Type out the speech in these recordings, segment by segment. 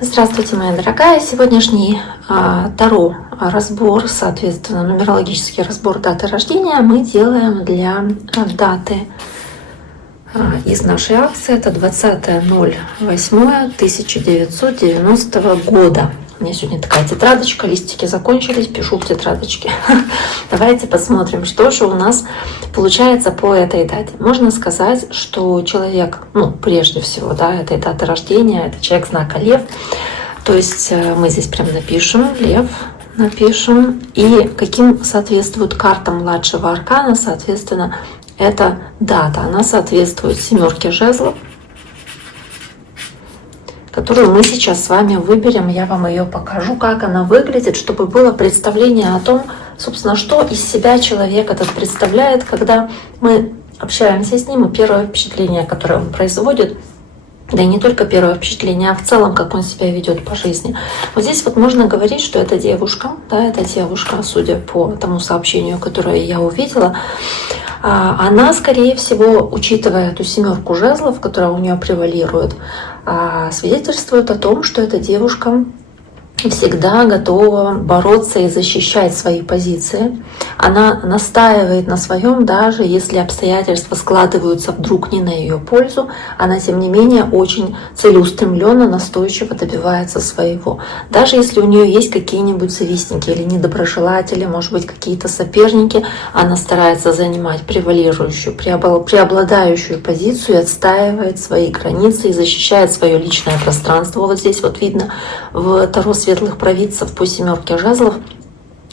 Здравствуйте, моя дорогая! Сегодняшний Таро разбор, соответственно, нумерологический разбор даты рождения мы делаем для даты из нашей акции. Это 20.08.1990 года. У меня сегодня такая тетрадочка, листики закончились, пишу в тетрадочке. Давайте посмотрим, что же у нас получается по этой дате. Можно сказать, что человек, прежде всего, этой даты рождения, это человек знака Лев. То есть мы здесь прям напишем Лев, напишем. И каким соответствует картам младшего аркана, соответственно, эта дата. Она соответствует семерке жезлов, которую мы сейчас с вами выберем. Я вам ее покажу, как она выглядит, чтобы было представление о том, собственно, что из себя человек этот представляет, когда мы общаемся с ним, и первое впечатление, которое он производит, да и не только первое впечатление, а в целом, как он себя ведет по жизни. Вот здесь вот можно говорить, что эта девушка, судя по тому сообщению, которое я увидела, она, скорее всего, учитывая эту семерку жезлов, которая у нее превалирует, свидетельствует о том, что эта девушка всегда готова бороться и защищать свои позиции. Она настаивает на своем, даже если обстоятельства складываются вдруг не на ее пользу, она, тем не менее, очень целеустремленно, настойчиво добивается своего. Даже если у нее есть какие-нибудь завистники или недоброжелатели, может быть, какие-то соперники, она старается занимать превалирующую, преобладающую позицию и отстаивает свои границы и защищает свое личное пространство. Вот здесь вот видно в Таро светлых провидцев по семерке жезлов,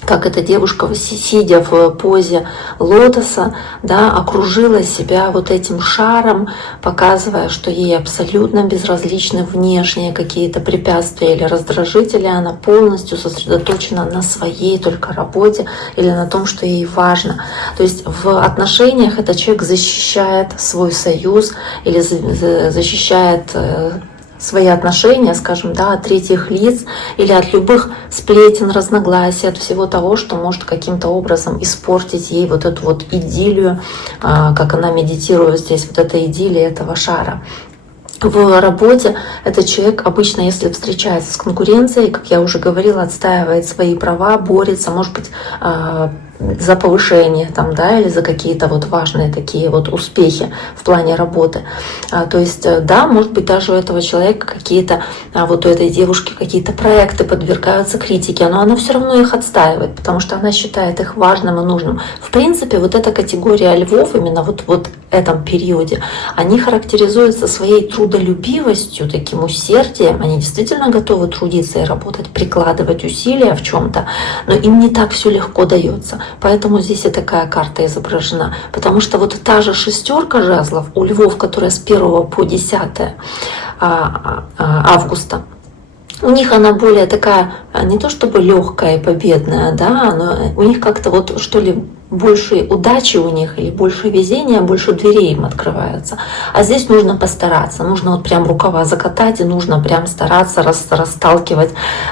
как эта девушка, сидя в позе лотоса, окружила себя вот этим шаром, показывая, что ей абсолютно безразличны внешние какие-то препятствия или раздражители. Она полностью сосредоточена на своей только работе или на том, что ей важно. То есть в отношениях этот человек защищает свой союз или защищает свои отношения, скажем, от третьих лиц или от любых сплетен, разногласий, от всего того, что может каким-то образом испортить ей вот эту вот идиллию, как она медитирует здесь, вот эта идиллия этого шара. В работе этот человек обычно, если встречается с конкуренцией, как я уже говорила, отстаивает свои права, борется, может быть, за повышение или за какие-то вот важные такие вот успехи в плане работы. То есть, может быть, даже у этого человека какие-то, вот у этой девушки какие-то проекты подвергаются критике, но она все равно их отстаивает, потому что она считает их важным и нужным. В принципе, вот эта категория львов именно вот в этом периоде, они характеризуются своей трудолюбивостью, таким усердием. Они действительно готовы трудиться и работать, прикладывать усилия в чем-то, но им не так все легко дается. Поэтому здесь и такая карта изображена. Потому что вот та же шестерка жезлов у львов, которая с 1 по 10 августа, у них она более такая, не то чтобы легкая и победная, но у них как-то вот что ли больше удачи у них или больше везения, больше дверей им открывается. А здесь нужно постараться, нужно вот прям рукава закатать и нужно прям стараться расталкивать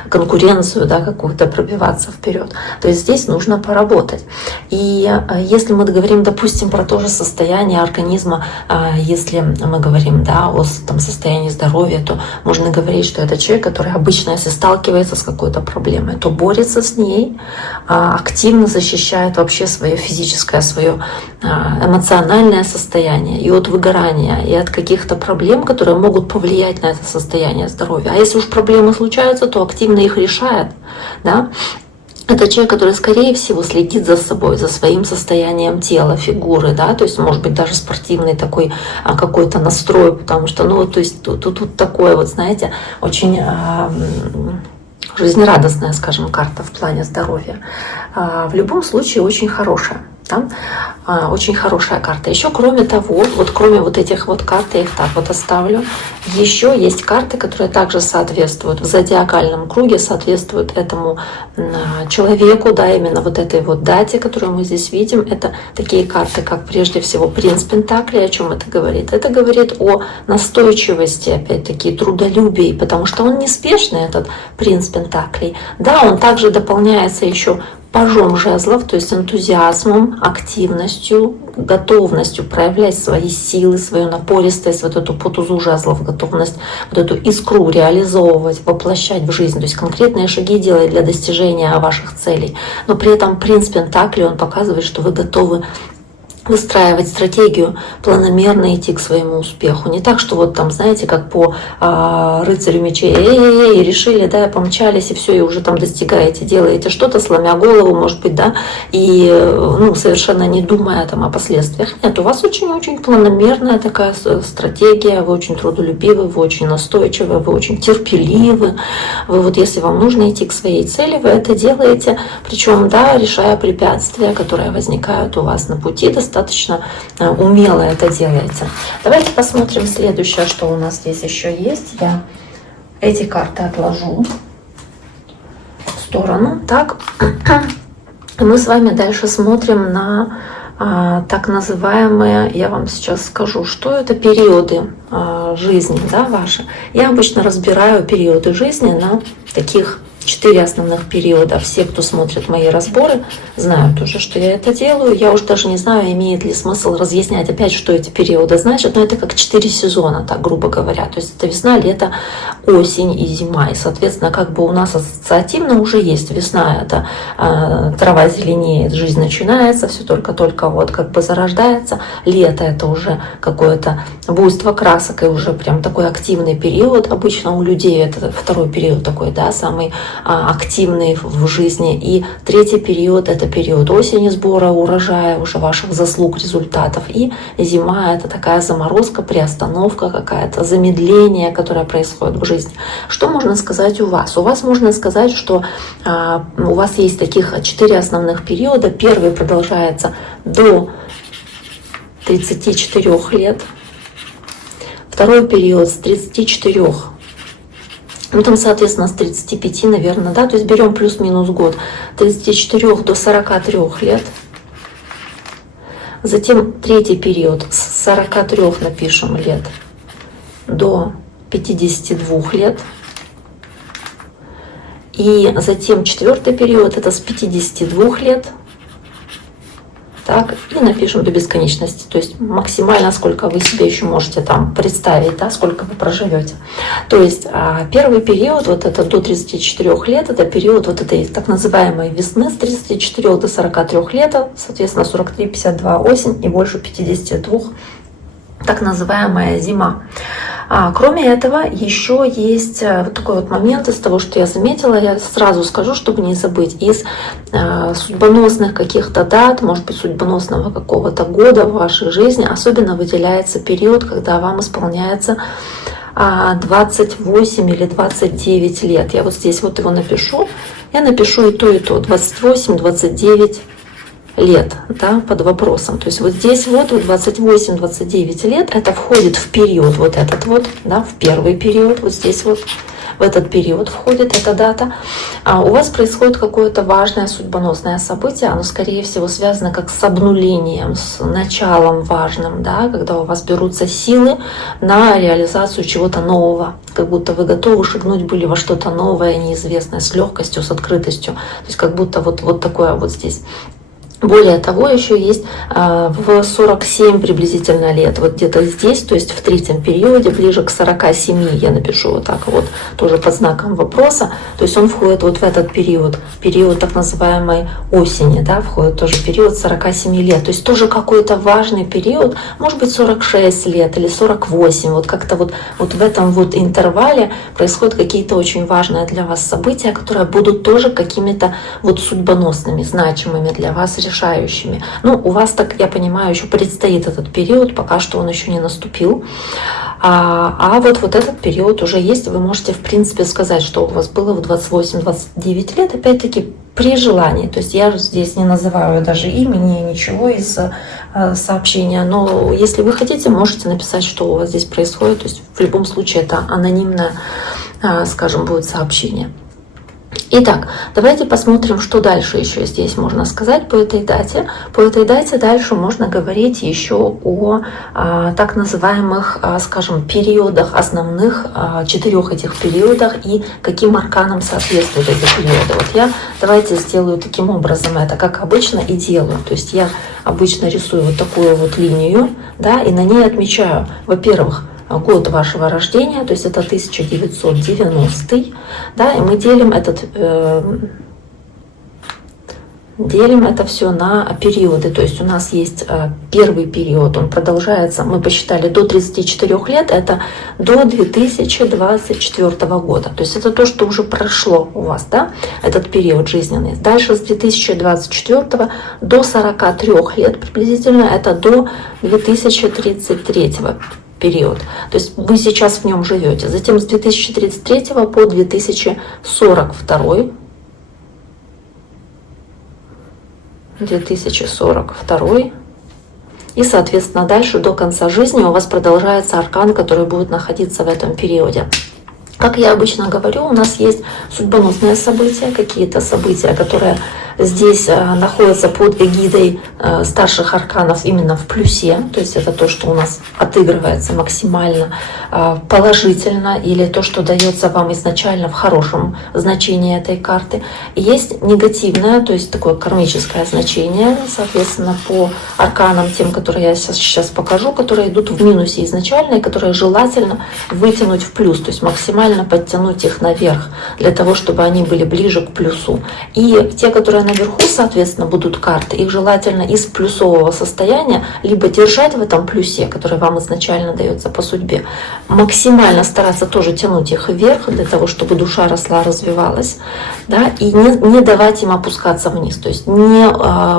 конкуренцию, какую-то, пробиваться вперед. То есть здесь нужно поработать. И если мы говорим, допустим, про то же состояние организма, если мы говорим, о состоянии здоровья, то можно говорить, что это человек, который обычно, если сталкивается с какой-то проблемой, то борется с ней, активно защищает вообще свое физическое, свое эмоциональное состояние и от выгорания, и от каких-то проблем, которые могут повлиять на это состояние здоровья. А если уж проблемы случаются, то активно их решает. Это человек, который, скорее всего, следит за собой, за своим состоянием тела, фигуры, то есть, может быть, даже спортивный такой какой-то настрой, потому что, то есть тут такое вот, знаете, очень жизнерадостная, скажем, карта в плане здоровья. В любом случае очень хорошая. Очень хорошая карта. Еще кроме того, кроме вот этих вот карт, я их так вот оставлю, еще есть карты, которые также соответствуют в зодиакальном круге, соответствуют этому человеку, именно вот этой вот дате, которую мы здесь видим. Это такие карты, как прежде всего принц Пентаклей. О чем это говорит? Это говорит о настойчивости, опять-таки, трудолюбии, потому что он неспешный, этот принц Пентаклей. Он также дополняется еще пажом жезлов, то есть энтузиазмом, активностью, готовностью проявлять свои силы, свою напористость, вот эту по тузу жезлов, готовность вот эту искру реализовывать, воплощать в жизнь, то есть конкретные шаги делать для достижения ваших целей. Но при этом принцип Пентаклей, он показывает, что вы готовы выстраивать стратегию, планомерно идти к своему успеху. Не так, что вот там, знаете, как по рыцарю мечей, и решили, да, помчались, и все, и уже там достигаете, делаете что-то, сломя голову, может быть, да, и ну, совершенно не думая там о последствиях. Нет, у вас очень-очень планомерная такая стратегия, вы очень трудолюбивы, вы очень настойчивы, вы очень терпеливы. Вы вот, если вам нужно идти к своей цели, вы это делаете, причем, да, решая препятствия, которые возникают у вас на пути, достаточно умело это делаете. Давайте посмотрим следующее, что у нас здесь еще есть. Я эти карты отложу в сторону. Так, мы с вами дальше смотрим на так называемые, я вам сейчас скажу, что это периоды жизни, да, ваши. Я обычно разбираю периоды жизни на таких 4 основных периода. Все, кто смотрит мои разборы, знают уже, что я это делаю. Я уже даже не знаю, имеет ли смысл разъяснять опять, что эти периоды значат, но это как 4 сезона, так грубо говоря. То есть это весна, лето, осень и зима. И, соответственно, как бы у нас ассоциативно уже есть весна, это трава зеленеет, жизнь начинается, все только-только вот как бы зарождается. Лето — это уже какое-то буйство красок и уже прям такой активный период. Обычно у людей это второй период такой, да, самый активный в жизни. И третий период — это период осени, сбора урожая, уже ваших заслуг, результатов. И зима — это такая заморозка, приостановка, какая-то замедление, которое происходит в жизни. Что можно сказать у вас? У вас можно сказать, что у вас есть таких 4 основных периода. Первый продолжается до 34 лет. Второй период с 34, ну там, соответственно, с 35, наверное, да, то есть берем плюс-минус год, 34 до 43 лет. Затем третий период с 43, напишем, лет до 52 лет. И затем четвертый период, это с 52 лет. Так, и напишем до бесконечности, то есть максимально, сколько вы себе еще можете там представить, да, сколько вы проживете. То есть первый период, вот это до 34 лет, это период вот этой так называемой весны с 34 до 43 лет, соответственно 43, 52 осень и больше 52 так называемая зима. Кроме этого, еще есть вот такой вот момент из того, что я заметила, я сразу скажу, чтобы не забыть, из судьбоносных каких-то дат, может быть, судьбоносного какого-то года в вашей жизни особенно выделяется период, когда вам исполняется 28 или 29 лет. Я вот здесь вот его напишу, я напишу и то, 28, 29 лет, да, под вопросом. То есть вот здесь вот 28-29 лет, это входит в период вот этот вот, да, в первый период, вот здесь вот, в этот период входит эта дата. А у вас происходит какое-то важное судьбоносное событие, оно, скорее всего, связано как с обнулением, с началом важным, да, когда у вас берутся силы на реализацию чего-то нового, как будто вы готовы шагнуть были во что-то новое, неизвестное, с легкостью, с открытостью. То есть как будто вот такое вот здесь. Более того, еще есть в 47 приблизительно лет, вот где-то здесь, то есть в третьем периоде, ближе к 47, я напишу вот так вот, тоже под знаком вопроса, то есть он входит вот в этот период так называемой осени, да, входит тоже период 47 лет, то есть тоже какой-то важный период, может быть 46 лет или 48, вот как-то вот в этом вот интервале происходят какие-то очень важные для вас события, которые будут тоже какими-то вот судьбоносными, значимыми для вас, решающими. Ну, у вас, так я понимаю, еще предстоит этот период, пока что он еще не наступил. А вот этот период уже есть, вы можете, в принципе, сказать, что у вас было в 28-29 лет, опять-таки, при желании. То есть я здесь не называю даже имени, ничего из сообщения, но если вы хотите, можете написать, что у вас здесь происходит. То есть в любом случае это анонимное, скажем, будет сообщение. Итак, давайте посмотрим, что дальше еще здесь можно сказать по этой дате. По этой дате дальше можно говорить еще о так называемых, скажем, периодах, основных 4 этих периодах и каким арканам соответствуют эти периоды. Вот давайте сделаю таким образом это, как обычно и делаю. То есть я обычно рисую вот такую вот линию, да, и на ней отмечаю, во-первых, год вашего рождения, то есть это 1990, да, и мы делим это все на периоды. То есть у нас есть первый период, он продолжается, мы посчитали, до 34 лет, это до 2024 года. То есть это то, что уже прошло у вас, да, этот период жизненный. Дальше с 2024 до 43 лет приблизительно, это до 2033 период. То есть вы сейчас в нем живете. Затем с 2033 по 2042. И, соответственно, дальше до конца жизни у вас продолжается аркан, который будет находиться в этом периоде. Как я обычно говорю, у нас есть судьбоносные события, какие-то события, которые здесь находятся под эгидой старших арканов именно в плюсе. То есть это то, что у нас отыгрывается максимально положительно, или то, что дается вам изначально в хорошем значении этой карты. И есть негативное, то есть такое кармическое значение, соответственно, по арканам, тем, которые я сейчас покажу, которые идут в минусе изначально, и которые желательно вытянуть в плюс, то есть максимально подтянуть их наверх, для того, чтобы они были ближе к плюсу. И те, которые наверху, соответственно, будут карты, их желательно из плюсового состояния либо держать в этом плюсе, который вам изначально дается по судьбе, максимально стараться тоже тянуть их вверх, для того, чтобы душа росла, развивалась, да, и не давать им опускаться вниз, то есть не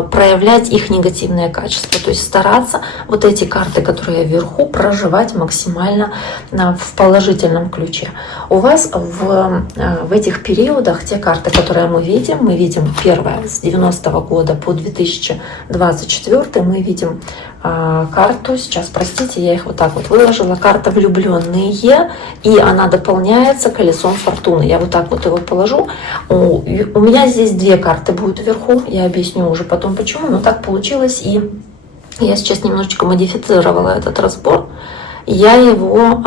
проявлять их негативные качества, то есть стараться вот эти карты, которые вверху, проживать максимально в положительном ключе. У вас в этих периодах те карты, которые мы видим первое, с 90-го года по 2024 мы видим карту, сейчас, простите, я их вот так вот выложила, карта влюбленные, и она дополняется колесом фортуны. Я вот так вот его положу. У меня здесь 2 карты будут вверху, я объясню уже потом почему, но так получилось, и я сейчас немножечко модифицировала этот разбор. Я его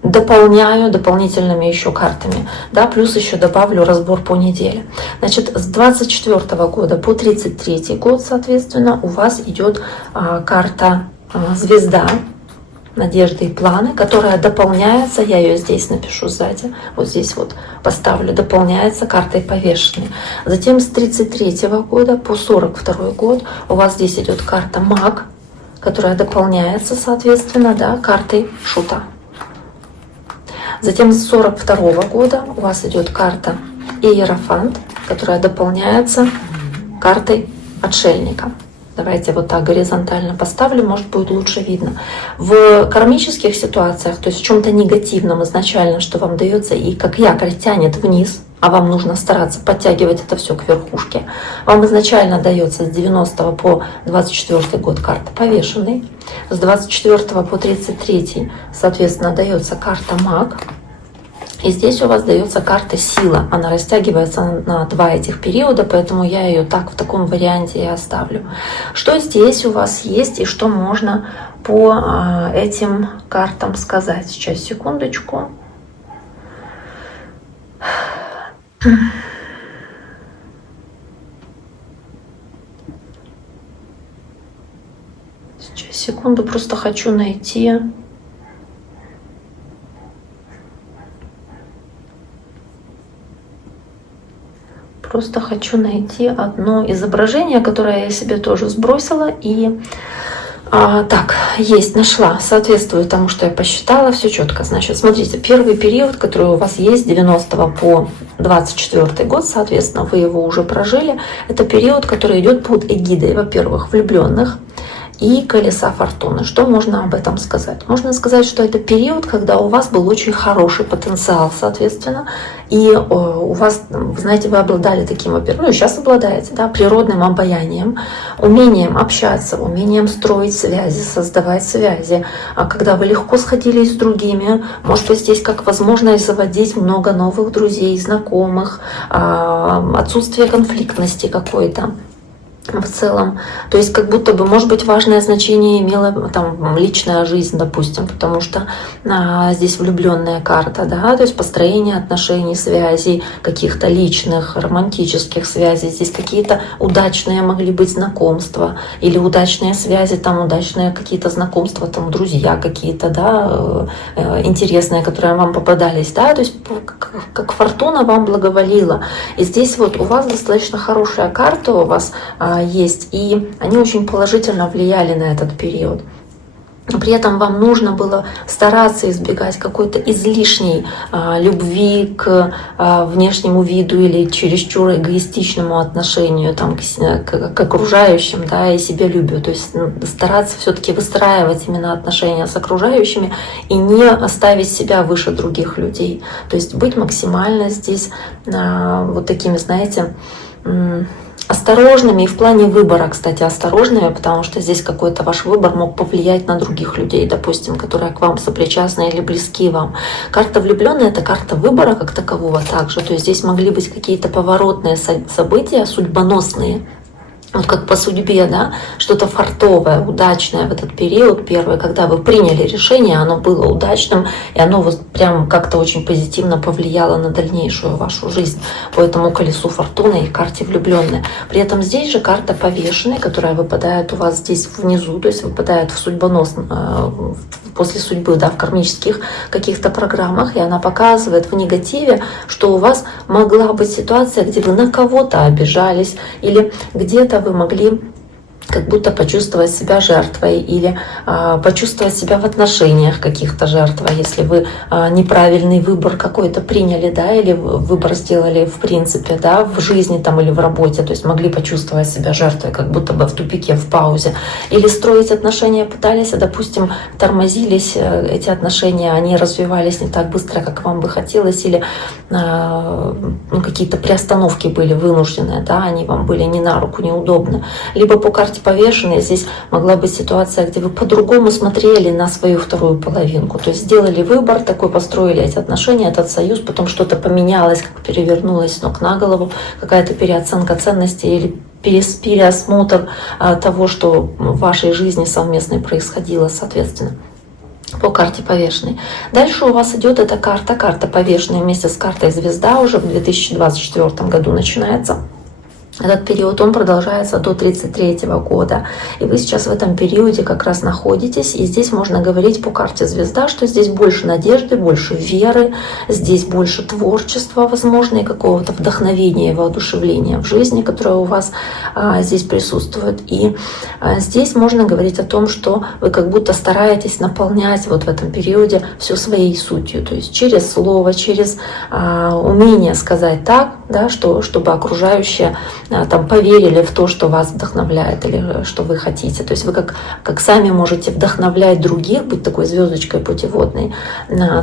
дополняю дополнительными еще картами, да, плюс еще добавлю разбор по неделе. Значит, с 24 года по 33 год, соответственно, у вас идет карта звезда, надежды и планы, которая дополняется, я ее здесь напишу сзади, вот здесь вот поставлю, дополняется картой повешенной. Затем с 33 года по 42 год у вас здесь идет карта маг, которая дополняется, соответственно, да, картой шута. Затем с 42 года у вас идет карта Иерофант, которая дополняется картой отшельника. Давайте вот так горизонтально поставлю, может будет лучше видно. В кармических ситуациях, то есть в чем-то негативном изначально, что вам дается и как якорь тянет вниз, а вам нужно стараться подтягивать это все к верхушке, вам изначально дается с 90 по 24 год карта повешенной, с 24 по 33, соответственно, дается карта маг, и здесь у вас дается карта сила. Она растягивается на 2 этих периода, поэтому я ее так в таком варианте и оставлю. Что здесь у вас есть и что можно по этим картам сказать? Сейчас, секундочку. Сейчас, секунду, просто хочу найти. Просто хочу найти одно изображение, которое я себе тоже сбросила. И так, есть, нашла. Соответствует тому, что я посчитала, все четко. Значит, смотрите, первый период, который у вас есть, с 90 по 24 год, соответственно, вы его уже прожили. Это период, который идет под эгидой, во-первых, влюбленных. и колеса фортуны. Что можно об этом сказать? Можно сказать, что это период, когда у вас был очень хороший потенциал, соответственно, и у вас, вы знаете, вы обладали таким, во-первых, ну и сейчас обладаете, да, природным обаянием, умением общаться, умением строить связи, создавать связи. А когда вы легко сходились с другими, может быть, здесь как возможность заводить много новых друзей, знакомых, отсутствие конфликтности какой-то. В целом, то есть как будто бы, может быть, важное значение имела там личная жизнь, допустим, потому что здесь влюбленная карта, да, то есть построение отношений, связей, каких-то личных, романтических связей, здесь какие-то удачные могли быть знакомства или удачные связи, там удачные какие-то знакомства, там друзья какие-то, да, интересные, которые вам попадались, да, то есть как фортуна вам благоволила. И здесь вот у вас достаточно хорошая карта, у вас есть, и они очень положительно влияли на этот период. При этом вам нужно было стараться избегать какой-то излишней любви к внешнему виду или чересчур эгоистичному отношению там, к окружающим, да, и себялюбию. То есть стараться все-таки выстраивать именно отношения с окружающими и не оставить себя выше других людей. То есть быть максимально здесь вот такими, знаете, осторожными и в плане выбора, кстати, осторожными, потому что здесь какой-то ваш выбор мог повлиять на других людей, допустим, которые к вам сопричастны или близки вам. Карта влюбленная — это карта выбора как такового также, то есть здесь могли быть какие-то поворотные события, судьбоносные, вот как по судьбе, да, что-то фартовое, удачное в этот период первый, когда вы приняли решение, оно было удачным, и оно вот прям как-то очень позитивно повлияло на дальнейшую вашу жизнь по этому колесу фортуны и карте влюбленной. При этом здесь же карта повешенной, которая выпадает у вас здесь внизу, то есть выпадает в судьбоносном, после судьбы, да, в кармических каких-то программах, и она показывает в негативе, что у вас могла быть ситуация, где вы на кого-то обижались, или где-то вы могли как будто почувствовать себя жертвой или почувствовать себя в отношениях каких-то жертвой, если вы неправильный выбор какой-то приняли, да, или выбор сделали в принципе, да, в жизни там или в работе, то есть могли почувствовать себя жертвой, как будто бы в тупике, в паузе, или строить отношения пытались, а, допустим, тормозились эти отношения, они развивались не так быстро, как вам бы хотелось, или какие-то приостановки были вынуждены, да, они вам были не на руку, неудобны, либо по карте повешенной здесь могла быть ситуация, где вы по-другому смотрели на свою вторую половинку. То есть сделали выбор, такой построили эти отношения, этот союз, потом что-то поменялось, как перевернулось с ног на голову, какая-то переоценка ценностей или переосмотр того, что в вашей жизни совместной происходило, соответственно, по карте повешенной. Дальше у вас идет эта карта повешенная вместе с картой звезда уже в 2024 году начинается. Этот период, он продолжается до 1933 года. И вы сейчас в этом периоде как раз находитесь. И здесь можно говорить по карте звезда, что здесь больше надежды, больше веры, здесь больше творчества, возможно, и какого-то вдохновения и воодушевления в жизни, которое у вас здесь присутствует. И здесь можно говорить о том, что вы как будто стараетесь наполнять вот в этом периоде все своей сутью. То есть через слово, через умение сказать так, да, чтобы окружающие там поверили в то, что вас вдохновляет или что вы хотите. То есть вы как сами можете вдохновлять других, быть такой звездочкой путеводной,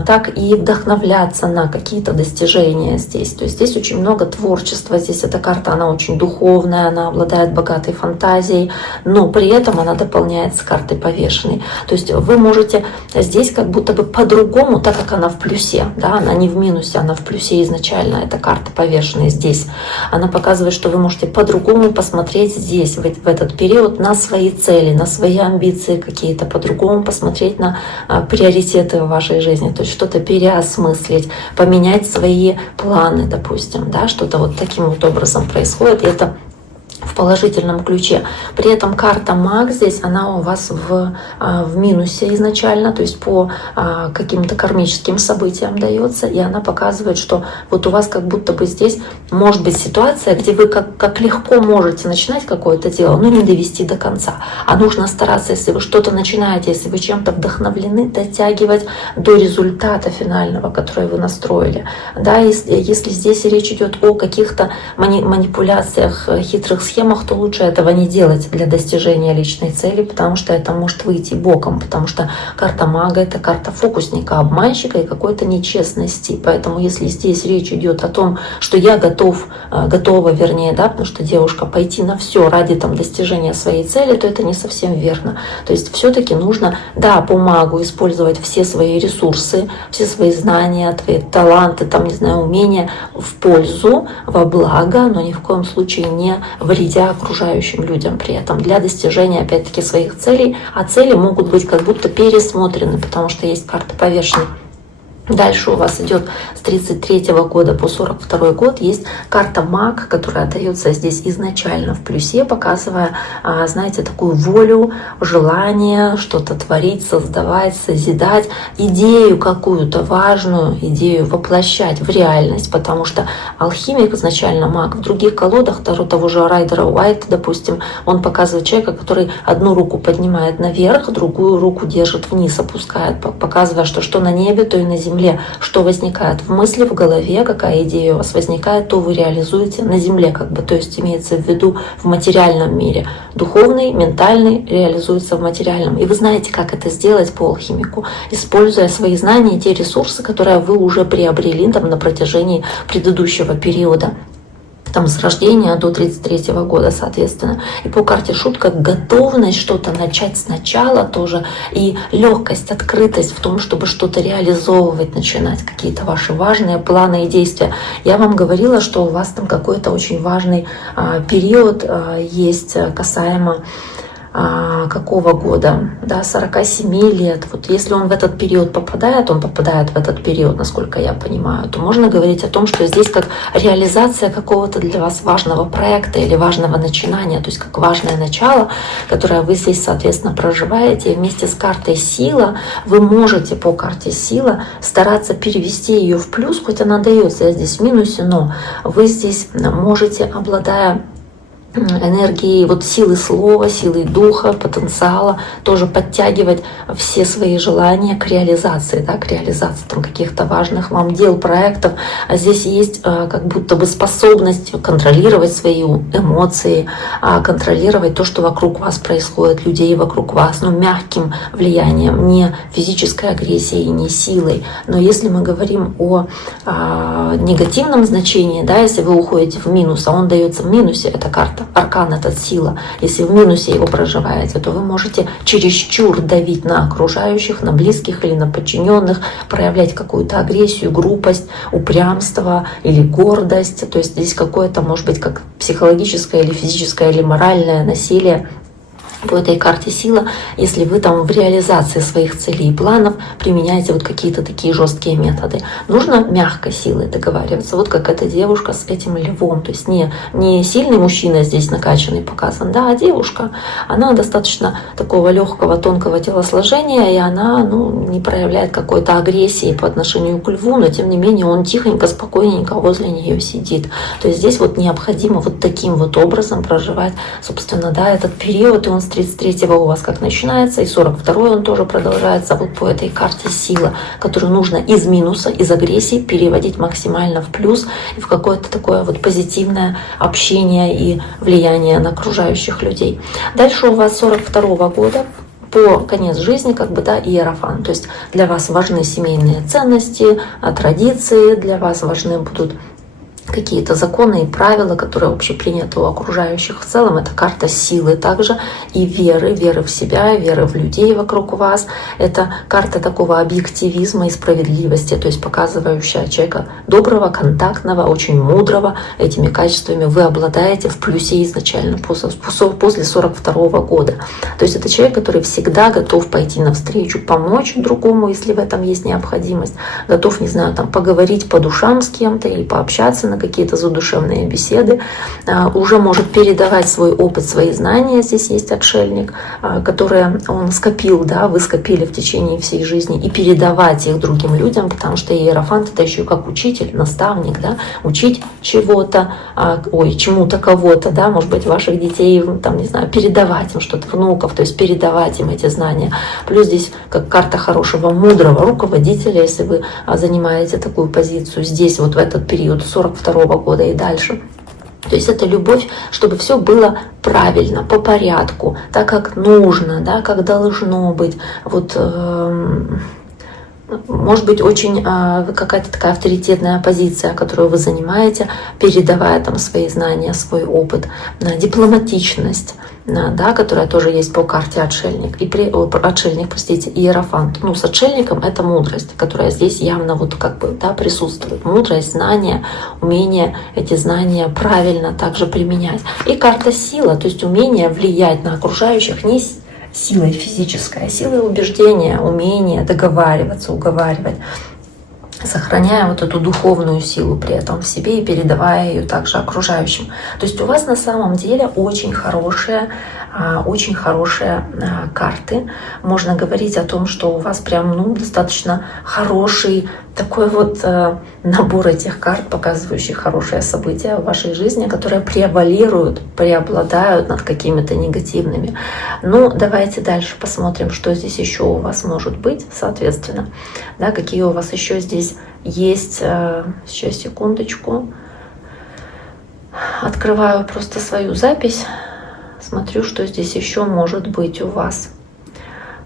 так и вдохновляться на какие-то достижения здесь. То есть здесь очень много творчества, здесь эта карта, она очень духовная, она обладает богатой фантазией, но при этом она дополняется картой повешенной. То есть вы можете здесь как будто бы по-другому, так как она в плюсе, да, она не в минусе, она в плюсе изначально, эта карта повешенная здесь. Она показывает, что вы можете по-другому посмотреть здесь, в этот период, на свои цели, на свои амбиции какие-то, по-другому посмотреть на приоритеты в вашей жизни, то есть что-то переосмыслить, поменять свои планы, допустим, да, что-то вот таким вот образом происходит, и это в положительном ключе. При этом карта маг здесь, она у вас в минусе изначально, то есть по каким-то кармическим событиям дается, и она показывает, что вот у вас как будто бы здесь может быть ситуация, где вы как легко можете начинать какое-то дело, но не довести до конца. А нужно стараться, если вы что-то начинаете, если вы чем-то вдохновлены, дотягивать до результата финального, который вы настроили. Да, если здесь речь идет о каких-то манипуляциях, хитрых схемах, схемах, то лучше этого не делать для достижения личной цели, потому что это может выйти боком, потому что карта мага — это карта фокусника, обманщика и какой-то нечестности. Поэтому если здесь речь идет о том, что я готова, вернее, да, потому что девушка, пойти на все ради там достижения своей цели, то это не совсем верно. То есть все-таки нужно, да, по магу использовать все свои ресурсы, все свои знания, твои таланты, там, не знаю, умения в пользу, во благо, но ни в коем случае не вредя окружающим людям при этом для достижения, опять-таки, своих целей. А цели могут быть как будто пересмотрены, потому что есть карта повешенной. Дальше у вас идет с 33 года по 42 год есть карта маг, которая дается здесь изначально в плюсе, показывая, знаете, такую волю, желание что-то творить, создавать, созидать, идею какую-то важную, идею воплощать в реальность, потому что алхимик изначально маг. В других колодах того же Райдера Уайта, допустим, он показывает человека, который одну руку поднимает наверх, другую руку держит вниз, опускает, показывая, что на небе, то и на земле. Что возникает в мысли, в голове, какая идея у вас возникает, то вы реализуете на земле, как бы, то есть имеется в виду в материальном мире. Духовный, ментальный реализуется в материальном. И вы знаете, как это сделать по алхимику, используя свои знания, те ресурсы, которые вы уже приобрели там на протяжении предыдущего периода. Там с рождения до 33 года, соответственно. И по карте шутка готовность что-то начать сначала тоже, и легкость, открытость в том, чтобы что-то реализовывать, начинать какие-то ваши важные планы и действия. Я вам говорила, что у вас там какой-то очень важный период есть касаемо какого года, да, 47 лет. Вот если он в этот период попадает, он попадает в этот период, насколько я понимаю, то можно говорить о том, что здесь как реализация какого-то для вас важного проекта или важного начинания, то есть как важное начало, которое вы здесь, соответственно, проживаете. И вместе с картой сила вы можете по карте сила стараться перевести ее в плюс, хоть она дается здесь в минусе, но вы здесь можете, обладая энергии, вот силы слова, силы духа, потенциала, тоже подтягивать все свои желания к реализации, да, к реализации там каких-то важных вам дел, проектов. А здесь есть как будто бы способность контролировать свои эмоции, контролировать то, что вокруг вас происходит, людей вокруг вас, но мягким влиянием, не физической агрессией, не силой. Но если мы говорим о негативном значении, да, если вы уходите в минус, а он дается в минусе, эта карта, аркан — это сила. Если в минусе его проживаете, то вы можете чересчур давить на окружающих, на близких или на подчиненных, проявлять какую-то агрессию, грубость, упрямство или гордость. То есть здесь какое-то, может быть, как психологическое или физическое или моральное насилие по этой карте сила, если вы там в реализации своих целей и планов применяете вот какие-то такие жесткие методы. Нужно мягкой силой договариваться, вот как эта девушка с этим львом. То есть не сильный мужчина здесь накачанный показан, да, а девушка, она достаточно такого легкого, тонкого телосложения, и она не проявляет какой-то агрессии по отношению к льву, но тем не менее он тихонько, спокойненько возле нее сидит. То есть здесь вот необходимо вот таким вот образом проживать, собственно, да, этот период, и он с 33-го у вас как начинается, и 42-й он тоже продолжается вот по этой карте сила, которую нужно из минуса, из агрессии переводить максимально в плюс и в какое-то такое вот позитивное общение и влияние на окружающих людей. Дальше у вас 42-го года по конец жизни, как бы, да, иерофант. То есть для вас важны семейные ценности, традиции, для вас важны будут какие-то законы и правила, которые общеприняты у окружающих. В целом это карта силы также и веры в себя, веры в людей вокруг вас. Это карта такого объективизма и справедливости, то есть показывающая человека доброго, контактного, очень мудрого. Этими качествами вы обладаете в плюсе изначально после 42-го года. То есть это человек, который всегда готов пойти навстречу, помочь другому, если в этом есть необходимость, готов, не знаю, там поговорить по душам с кем-то или пообщаться на какие-то задушевные беседы, уже может передавать свой опыт, свои знания. Здесь есть отшельник, которые он скопил, да, вы скопили в течение всей жизни, и передавать их другим людям, потому что иерофант — это еще как учитель, наставник, да, учить чего-то, чему-то кого-то, да, может быть, ваших детей, там, не знаю, передавать им что-то, внуков, то есть передавать им эти знания. Плюс здесь как карта хорошего, мудрого руководителя, если вы занимаете такую позицию здесь, вот в этот период 42-го года и дальше. То То есть это любовь, чтобы все было правильно, по порядку, так как нужно, да, как должно быть. Вот, может быть, очень какая-то такая авторитетная позиция, которую вы занимаете, передавая там свои знания, свой опыт, дипломатичность, да, которая тоже есть по карте отшельник, отшельник, простите, иерофант. Ну, с отшельником это мудрость, которая здесь явно вот как бы, да, присутствует. Мудрость, знания, умение эти знания правильно также применять. И карта сила, то есть умение влиять на окружающих не силой физической, а силой убеждения, умение договариваться, уговаривать, сохраняя вот эту духовную силу при этом в себе и передавая ее также окружающим. То есть у вас на самом деле очень хорошие карты. Можно говорить о том, что у вас прям достаточно хороший такой вот набор этих карт, показывающих хорошие события в вашей жизни, которые преобладают над какими-то негативными. Ну, давайте дальше посмотрим, что здесь еще у вас может быть, соответственно, да, какие у вас еще здесь есть. Сейчас, секундочку. Открываю просто свою запись. Смотрю, что здесь еще может быть у вас.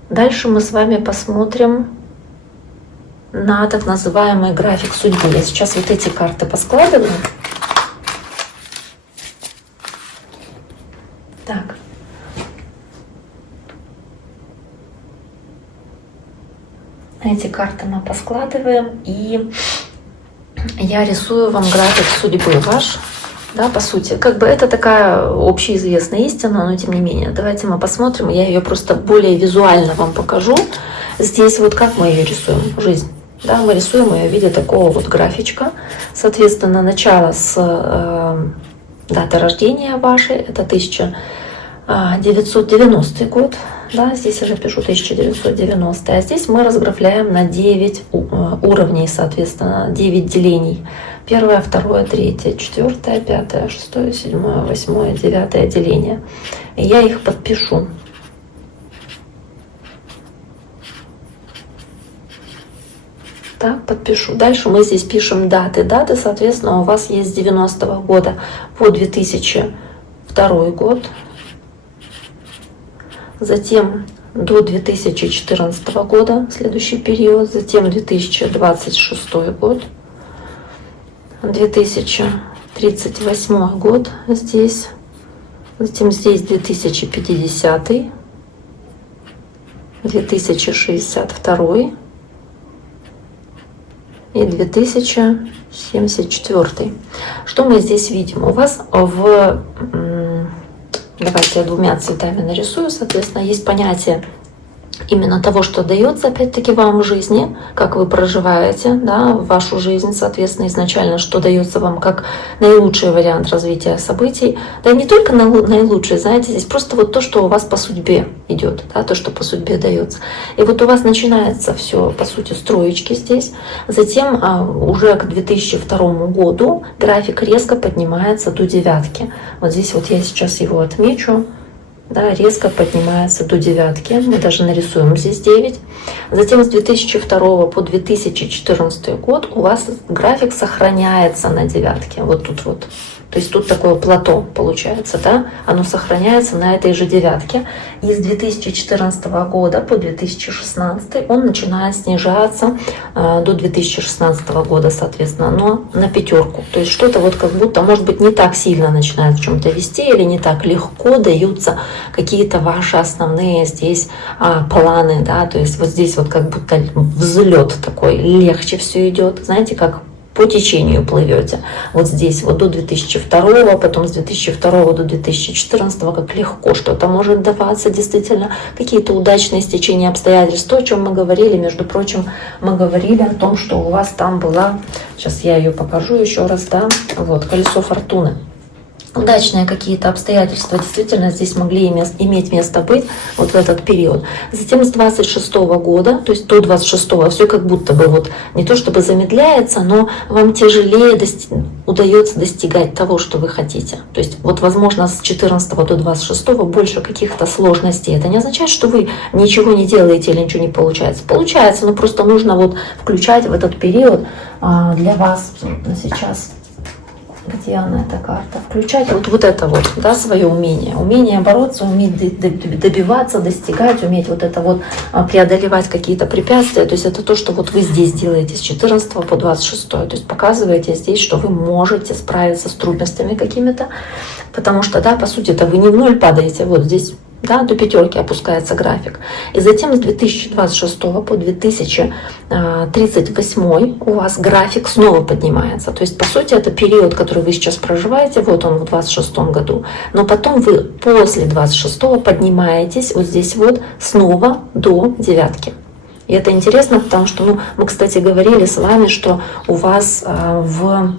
Дальше мы с вами посмотрим на так называемый график судьбы. Я сейчас вот эти карты поскладываю. Так. Эти карты мы поскладываем, и я рисую вам график судьбы ваш. Да, по сути, как бы это такая общеизвестная истина, но тем не менее. Давайте мы посмотрим, я ее просто более визуально вам покажу. Здесь вот как мы ее рисуем, жизнь. Да, мы рисуем ее в виде такого вот графичка. Соответственно, начало с даты рождения вашей, это 1990 год. Да, здесь я же пишу 1990. А здесь мы разграфляем на 9 уровней, соответственно, 9 делений. 1, 2, 3, 4, 5, 6, 7, 8, 9 деление. И я их подпишу. Так, подпишу. Дальше мы здесь пишем даты. Даты, соответственно, у вас есть с 90-го года по 2002 год. Затем до 2014 года, следующий период. Затем 2026 год. 2038 год здесь. Затем здесь 2050. 2062. И 2074. Что мы здесь видим? У вас давайте я двумя цветами нарисую, соответственно, есть понятие именно того, что дается, опять-таки, вам в жизни, как вы проживаете, да, вашу жизнь, соответственно, изначально, что дается вам как наилучший вариант развития событий. Да и не только наилучший, знаете, здесь просто вот то, что у вас по судьбе идет, да, то, что по судьбе дается. И вот у вас начинается все, по сути, строечки здесь. Затем уже к 2002 году график резко поднимается до 9. Вот здесь вот я сейчас его отмечу. Да, резко поднимается до 9. Мы даже нарисуем здесь 9. Затем с 2002 по 2014 год у вас график сохраняется на 9. Вот тут вот. То есть тут такое плато получается, да? Оно сохраняется на этой же 9. И с 2014 года по 2016 он начинает снижаться до 2016 года, соответственно, но на 5. То есть что-то вот как будто, может быть, не так сильно начинает в чем-то вести или не так легко даются какие-то ваши основные здесь планы, да? То есть вот здесь вот как будто взлет такой, легче все идет, знаете, как по течению плывете. Вот здесь вот до 2002, потом с 2002 до 2014, как легко что-то может даваться, действительно, какие-то удачные стечения обстоятельств. То, о чем мы говорили, между прочим, мы говорили о том, что у вас там была, сейчас я ее покажу еще раз, да, вот, колесо фортуны. Удачные какие-то обстоятельства действительно здесь могли иметь место быть вот в этот период. Затем с 26 года, то есть до 26 все как будто бы вот не то чтобы замедляется, но вам тяжелее удается достигать того, что вы хотите. То есть вот возможно с 14 до 26 больше каких-то сложностей. Это не означает, что вы ничего не делаете или ничего не получается. Получается, но просто нужно вот включать в этот период для вас сейчас. Где она, эта карта? Включать вот это вот, да, свое умение. Умение бороться, уметь добиваться, достигать, уметь вот это вот преодолевать какие-то препятствия. То есть это то, что вот вы здесь делаете с 14 по 26. То есть показываете здесь, что вы можете справиться с трудностями какими-то. Потому что, да, по сути, это вы не в ноль падаете, вот здесь, да, до 5 опускается график. И затем с 2026 по 2038 у вас график снова поднимается. То есть, по сути, это период, который вы сейчас проживаете, вот он в 26 году. Но потом вы после 26 поднимаетесь вот здесь вот снова до 9. И это интересно, потому что, ну, мы, кстати, говорили с вами, что у вас в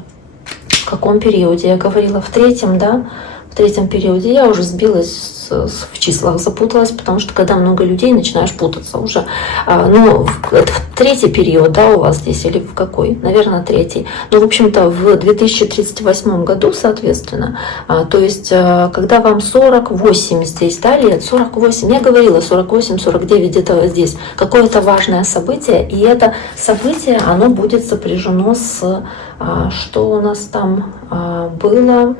каком периоде? Я говорила в 3, да? В 3 периоде я уже сбилась в числах, запуталась, потому что когда много людей, начинаешь путаться уже. Ну, это в 3 период, да, у вас здесь, или в какой? Наверное, 3. Ну, в общем-то, в 2038 году, соответственно, то есть, когда вам 48 здесь, да, лет, 48, я говорила, 48-49 где-то здесь, какое-то важное событие, и это событие, оно будет сопряжено с, что у нас там было,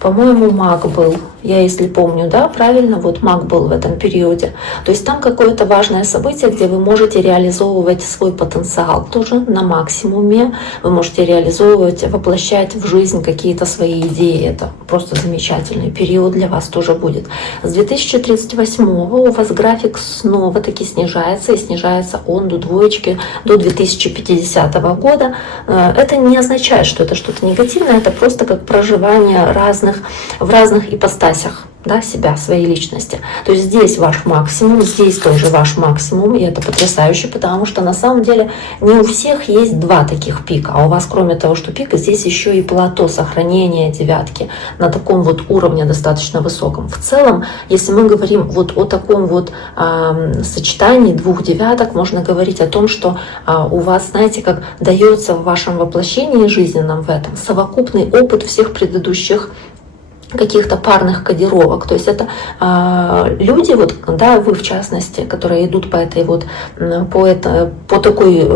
по-моему, маг был, я если помню, да, правильно, вот маг был в этом периоде. То есть там какое-то важное событие, где вы можете реализовывать свой потенциал тоже на максимуме. Вы можете реализовывать, воплощать в жизнь какие-то свои идеи. Это просто замечательный период для вас тоже будет. С 2038 у вас график снова таки снижается, и снижается он до 2, до 2050 года. Это не означает, что это что-то негативное, это просто как проживание в разных ипостасях, да, себя, своей личности. То есть здесь ваш максимум, здесь тоже ваш максимум, и это потрясающе, потому что на самом деле не у всех есть 2 таких пика, а у вас, кроме того, что пик, здесь еще и плато сохранения 9 на таком вот уровне достаточно высоком. В целом, если мы говорим вот о таком вот сочетании 2 девяток, можно говорить о том, что у вас, знаете, как дается в вашем воплощении жизненном в этом совокупный опыт всех предыдущих каких-то парных кодировок. То есть это люди, вот, да, вы в частности, которые идут по этой вот, по такой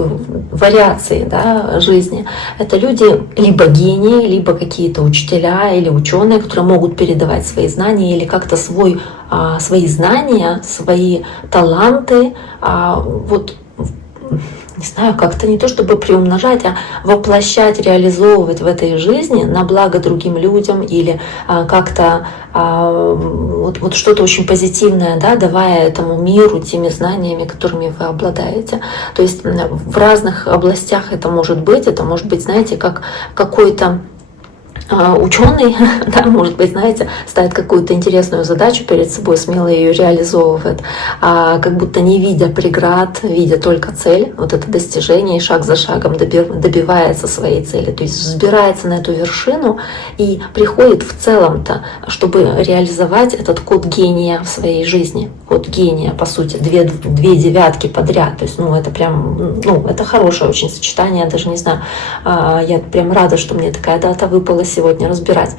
вариации, да, жизни, это люди либо гении, либо какие-то учителя или ученые, которые могут передавать свои знания или как-то свои знания, свои таланты, вот, не знаю, как-то не то чтобы приумножать, а воплощать, реализовывать в этой жизни на благо другим людям или как-то вот что-то очень позитивное, да, давая этому миру теми знаниями, которыми вы обладаете. То есть в разных областях это может быть, знаете, как какой-то ученый, да, может быть, знаете, ставит какую-то интересную задачу перед собой, смело ее реализовывает, как будто не видя преград, видя только цель, вот это достижение, и шаг за шагом добивается своей цели, то есть взбирается на эту вершину и приходит в целом-то, чтобы реализовать этот код гения в своей жизни. Код гения, по сути, 2 девятки подряд, то есть, ну, это прям, ну, это хорошее очень сочетание, я даже не знаю, я прям рада, что мне такая дата выпала сегодня разбирать.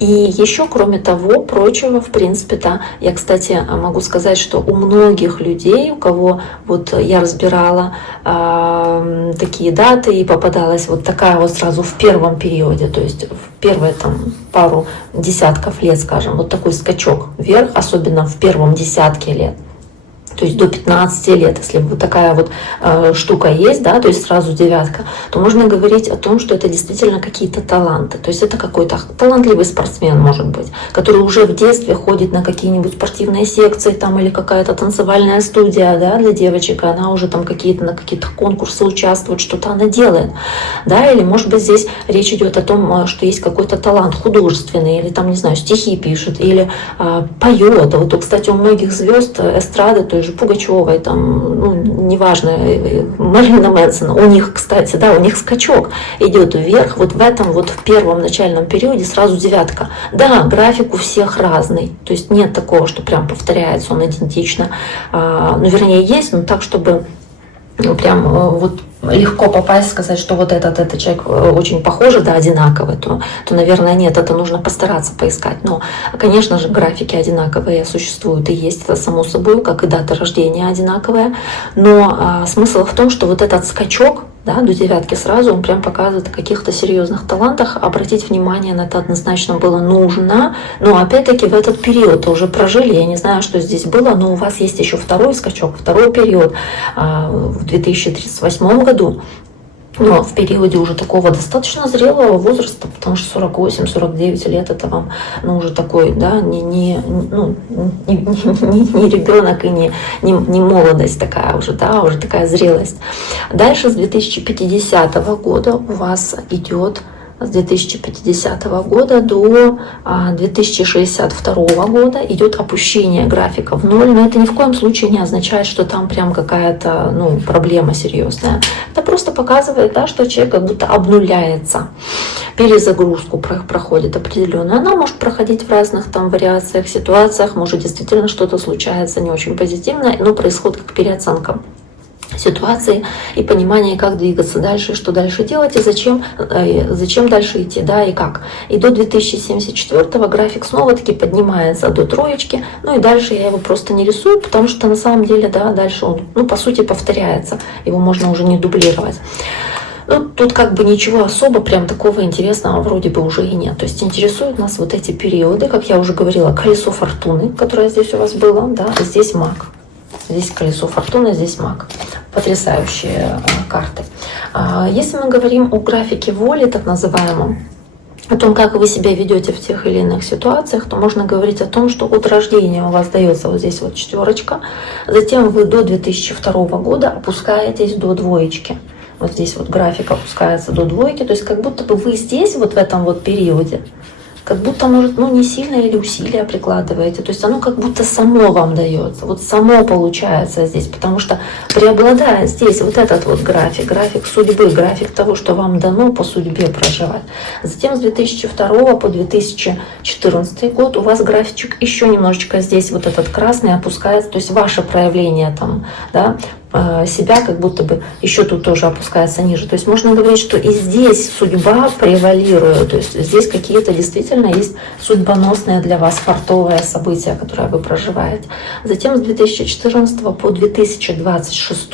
И еще, кроме того, прочего, в принципе-то, я, кстати, могу сказать, что у многих людей, у кого вот я разбирала такие даты и попадалась вот такая вот сразу в первом периоде, то есть в первые там пару десятков лет, скажем, вот такой скачок вверх, особенно в первом десятке лет. То есть до 15 лет, если вот такая вот штука есть, да, то есть сразу 9, то можно говорить о том, что это действительно какие-то таланты. То есть это какой-то талантливый спортсмен, может быть, который уже в детстве ходит на какие-нибудь спортивные секции там, или какая-то танцевальная студия, да, для девочек, и она уже там на какие-то конкурсы участвует, что-то она делает. Да, или может быть здесь речь идет о том, что есть какой-то талант художественный, или там, не знаю, стихи пишет, или поет. Вот, кстати, у многих звезд эстрады, той же Пугачевой, там, ну, неважно, Мэрилина Мэнсона, у них, кстати, да, у них скачок идет вверх, вот в этом вот в первом начальном периоде сразу 9. Да, график у всех разный, то есть нет такого, что прям повторяется он идентично, ну, вернее, есть, но так, чтобы прям вот легко попасть, сказать, что вот этот человек очень похож, да, одинаковый, то, наверное, нет, это нужно постараться поискать. Но, конечно же, графики одинаковые существуют и есть, это само собой, как и дата рождения одинаковая. Но смысл в том, что вот этот скачок, Да, до девятки сразу он прям показывает о каких-то серьезных талантах. Обратить внимание на это однозначно было нужно. Но опять-таки в этот период уже прожили. Я не знаю, что здесь было, но у вас есть еще второй скачок, второй период в 2038 году. Но в периоде уже такого достаточно зрелого возраста, потому что 48-49 лет это вам, ну, уже такой, да, не ребенок и не молодость такая уже, да, уже такая зрелость. Дальше с 2050 года у вас идет с 2050 года до 2062 года идет опущение графика в ноль, но это ни в коем случае не означает, что там прям какая-то, ну, проблема серьезная. Это просто показывает, да, что человек как будто обнуляется, перезагрузку проходит определенную. Она может проходить в разных там вариациях, ситуациях, может действительно что-то случается не очень позитивное, но происходит как переоценка ситуации и понимание, как двигаться дальше, что дальше делать и зачем дальше идти, да, и как. И до 2074 график снова-таки поднимается до троечки, ну и дальше я его просто не рисую, потому что на самом деле, да, дальше он, ну, по сути, повторяется, его можно уже не дублировать. Ну, тут как бы ничего особо прям такого интересного вроде бы уже и нет. То есть интересуют нас вот эти периоды, как я уже говорила, колесо фортуны, которое здесь у вас было, да, здесь маг. Здесь колесо фортуны, здесь маг. Потрясающие карты. Если мы говорим о графике воли, так называемом, о том, как вы себя ведете в тех или иных ситуациях, то можно говорить о том, что от рождения у вас дается вот здесь вот четверочка, затем вы до 2002 года опускаетесь до двоечки. Вот здесь вот график опускается до двойки, то есть как будто бы вы здесь вот в этом вот периоде, как будто, может, ну, не сильно или усилия прикладываете. То есть оно как будто само вам дается. Вот само получается здесь, потому что преобладает здесь вот этот вот график, график судьбы, график того, что вам дано по судьбе проживать. Затем с 2002 по 2014 год у вас графичек еще немножечко здесь вот этот красный опускается, то есть ваше проявление там, да, себя как будто бы еще тут тоже опускается ниже. То есть можно говорить, что и здесь судьба превалирует. То есть здесь какие-то действительно есть судьбоносные для вас фартовые события, которые вы проживаете. Затем с 2014 по 2026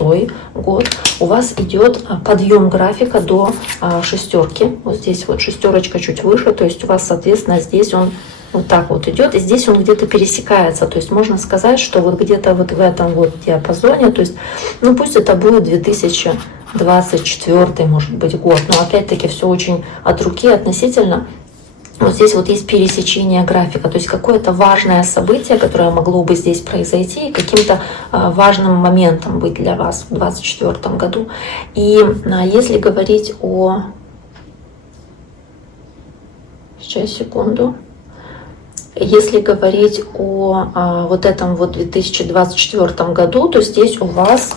год у вас идет подъем графика до шестерки. Вот здесь вот шестерочка чуть выше. То есть у вас, соответственно, здесь он вот так вот идет, и здесь он где-то пересекается. То есть можно сказать, что вот где-то вот в этом вот диапазоне, то есть, ну пусть это будет 2024, может быть, год, но опять-таки все очень от руки относительно. Вот здесь вот есть пересечение графика, то есть какое-то важное событие, которое могло бы здесь произойти, и каким-то важным моментом быть для вас в 2024 году. И если говорить о... Сейчас, секунду. Если говорить о вот этом вот 2024 году, то здесь у вас,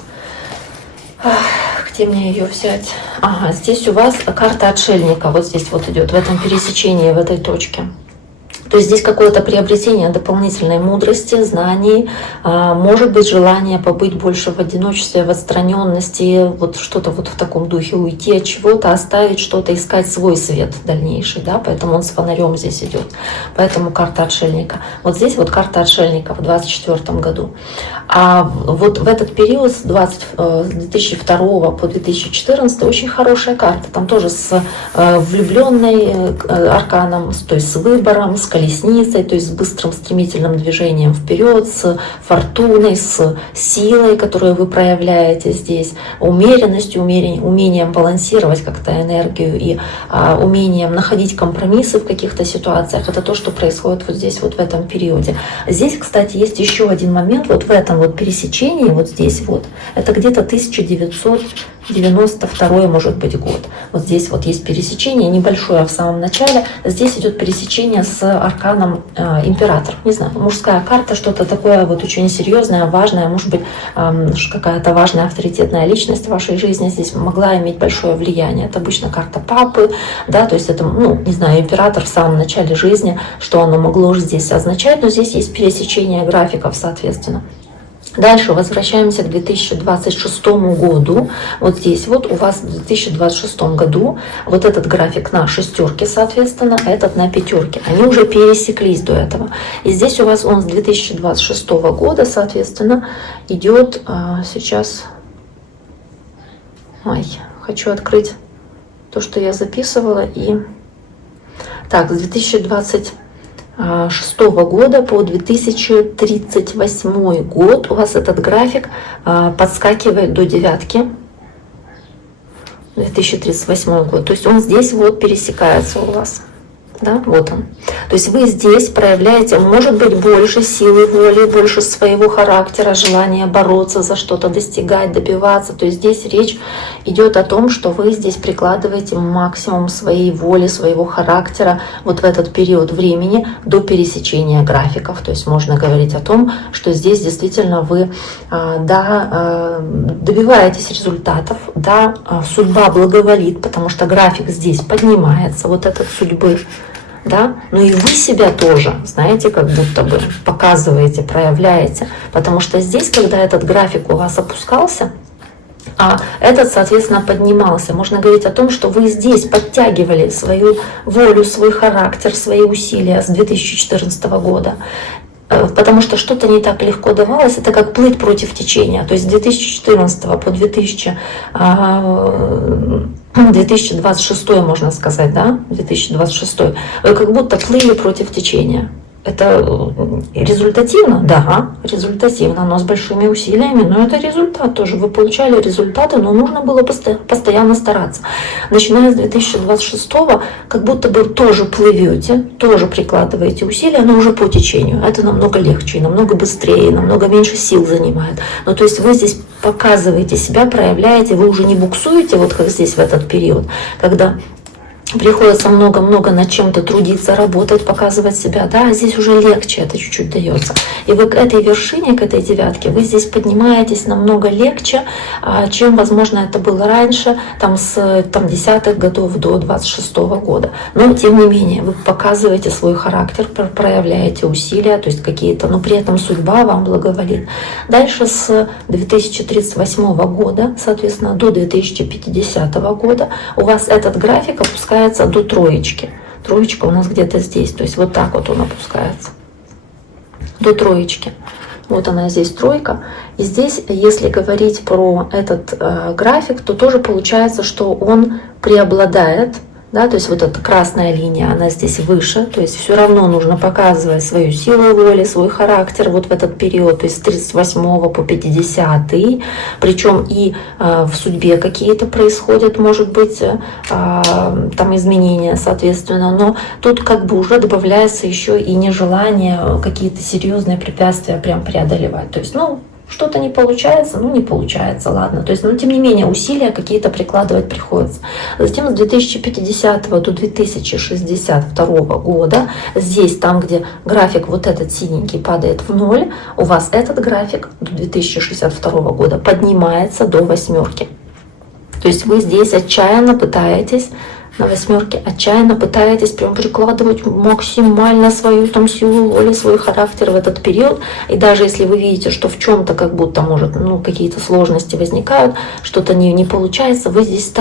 где мне ее взять? Ага, здесь у вас карта отшельника, вот здесь вот идет, в этом пересечении, в этой точке. То есть здесь какое-то приобретение дополнительной мудрости, знаний, может быть желание побыть больше в одиночестве, в отстраненности, вот что-то вот в таком духе, уйти от чего-то, оставить что-то, искать свой свет дальнейший, да, поэтому он с фонарем здесь идет, поэтому карта отшельника. Вот здесь вот карта отшельника в 2024 году. А вот в этот период с 2002 по 2014 очень хорошая карта, там тоже с влюбленной арканом, то есть с выбором, с колесницей, то есть с быстрым стремительным движением вперед, с фортуной, с силой, которую вы проявляете здесь, умеренностью, умением балансировать как-то энергию и умением находить компромиссы в каких-то ситуациях. Это то, что происходит вот здесь, вот в этом периоде. Здесь, кстати, есть еще один момент, вот в этом вот пересечении, вот здесь вот, это где-то 1992 может быть год. Вот здесь вот есть пересечение, небольшое в самом начале. Здесь идет пересечение с арканом император. Не знаю, мужская карта, что-то такое вот очень серьезное, важное, может быть, какая-то важная авторитетная личность в вашей жизни здесь могла иметь большое влияние. Это обычно карта папы, да, то есть это, ну, не знаю, император в самом начале жизни, что оно могло здесь означать, но здесь есть пересечение графиков, соответственно. Дальше возвращаемся к 2026 году. Вот здесь вот у вас в 2026 году вот этот график на шестерке, соответственно, этот на пятерке. Они уже пересеклись до этого. И здесь у вас он с 2026 года, соответственно, идет сейчас... хочу открыть то, что я записывала. И так, с 2026 года по 2038 год у вас этот график подскакивает до девятки. 2038 год. То есть он здесь вот пересекается у вас. Да, вот он. То есть вы здесь проявляете, может быть, больше силы воли, больше своего характера, желания бороться за что-то, достигать, добиваться. То есть здесь речь идет о том, что вы здесь прикладываете максимум своей воли, своего характера вот в этот период времени до пересечения графиков. То есть можно говорить о том, что здесь действительно вы добиваетесь результатов, да, судьба благоволит, потому что график здесь поднимается, вот этот судьбы. Да? Ну и вы себя тоже, знаете, как будто бы показываете, проявляете. Потому что здесь, когда этот график у вас опускался, а этот, соответственно, поднимался, можно говорить о том, что вы здесь подтягивали свою волю, свой характер, свои усилия с 2014 года. Потому что что-то не так легко давалось, это как плыть против течения. То есть с 2014 по 2026, можно сказать, да, 2026, вы как будто плыли против течения. Это результативно? Да, результативно, но с большими усилиями, но это результат тоже. Вы получали результаты, но нужно было постоянно стараться. Начиная с 2026, как будто бы тоже плывете, тоже прикладываете усилия, но уже по течению. Это намного легче, и намного быстрее, намного меньше сил занимает. Ну, то есть вы здесь показываете себя, проявляете, вы уже не буксуете, вот как здесь в этот период, когда приходится много-много над чем-то трудиться, работать, показывать себя, да, здесь уже легче это чуть-чуть дается. И вы к этой вершине, к этой девятке, вы здесь поднимаетесь намного легче, чем, возможно, это было раньше, там с 10-х годов до 26-го года. Но, тем не менее, вы показываете свой характер, проявляете усилия, то есть какие-то, но при этом судьба вам благоволит. Дальше с 2038 года, соответственно, до 2050 года у вас этот график опускается до троечки. Троечка у нас где-то здесь, то есть вот так вот он опускается до троечки. Вот она здесь тройка. И здесь, если говорить про этот график, то тоже получается, что он преобладает. Да, то есть вот эта красная линия, она здесь выше, то есть все равно нужно показывать свою силу воли, свой характер вот в этот период, то есть с 38 по 50, причем и в судьбе какие-то происходят, может быть, там изменения, соответственно, но тут как бы уже добавляется еще и нежелание какие-то серьезные препятствия прям преодолевать, то есть, ну, что-то не получается, ну не получается, ладно. То есть, но тем не менее усилия какие-то прикладывать приходится. Затем с 2050 до 2062 года, здесь, там, где график вот этот синенький падает в ноль, у вас этот график до 2062 года поднимается до восьмерки. То есть вы здесь отчаянно пытаетесь на восьмерке, отчаянно пытаетесь прям прикладывать максимально свою там силу воли, свой характер в этот период. И даже если вы видите, что в чем-то как будто может, ну, какие-то сложности возникают, что-то не получается, вы здесь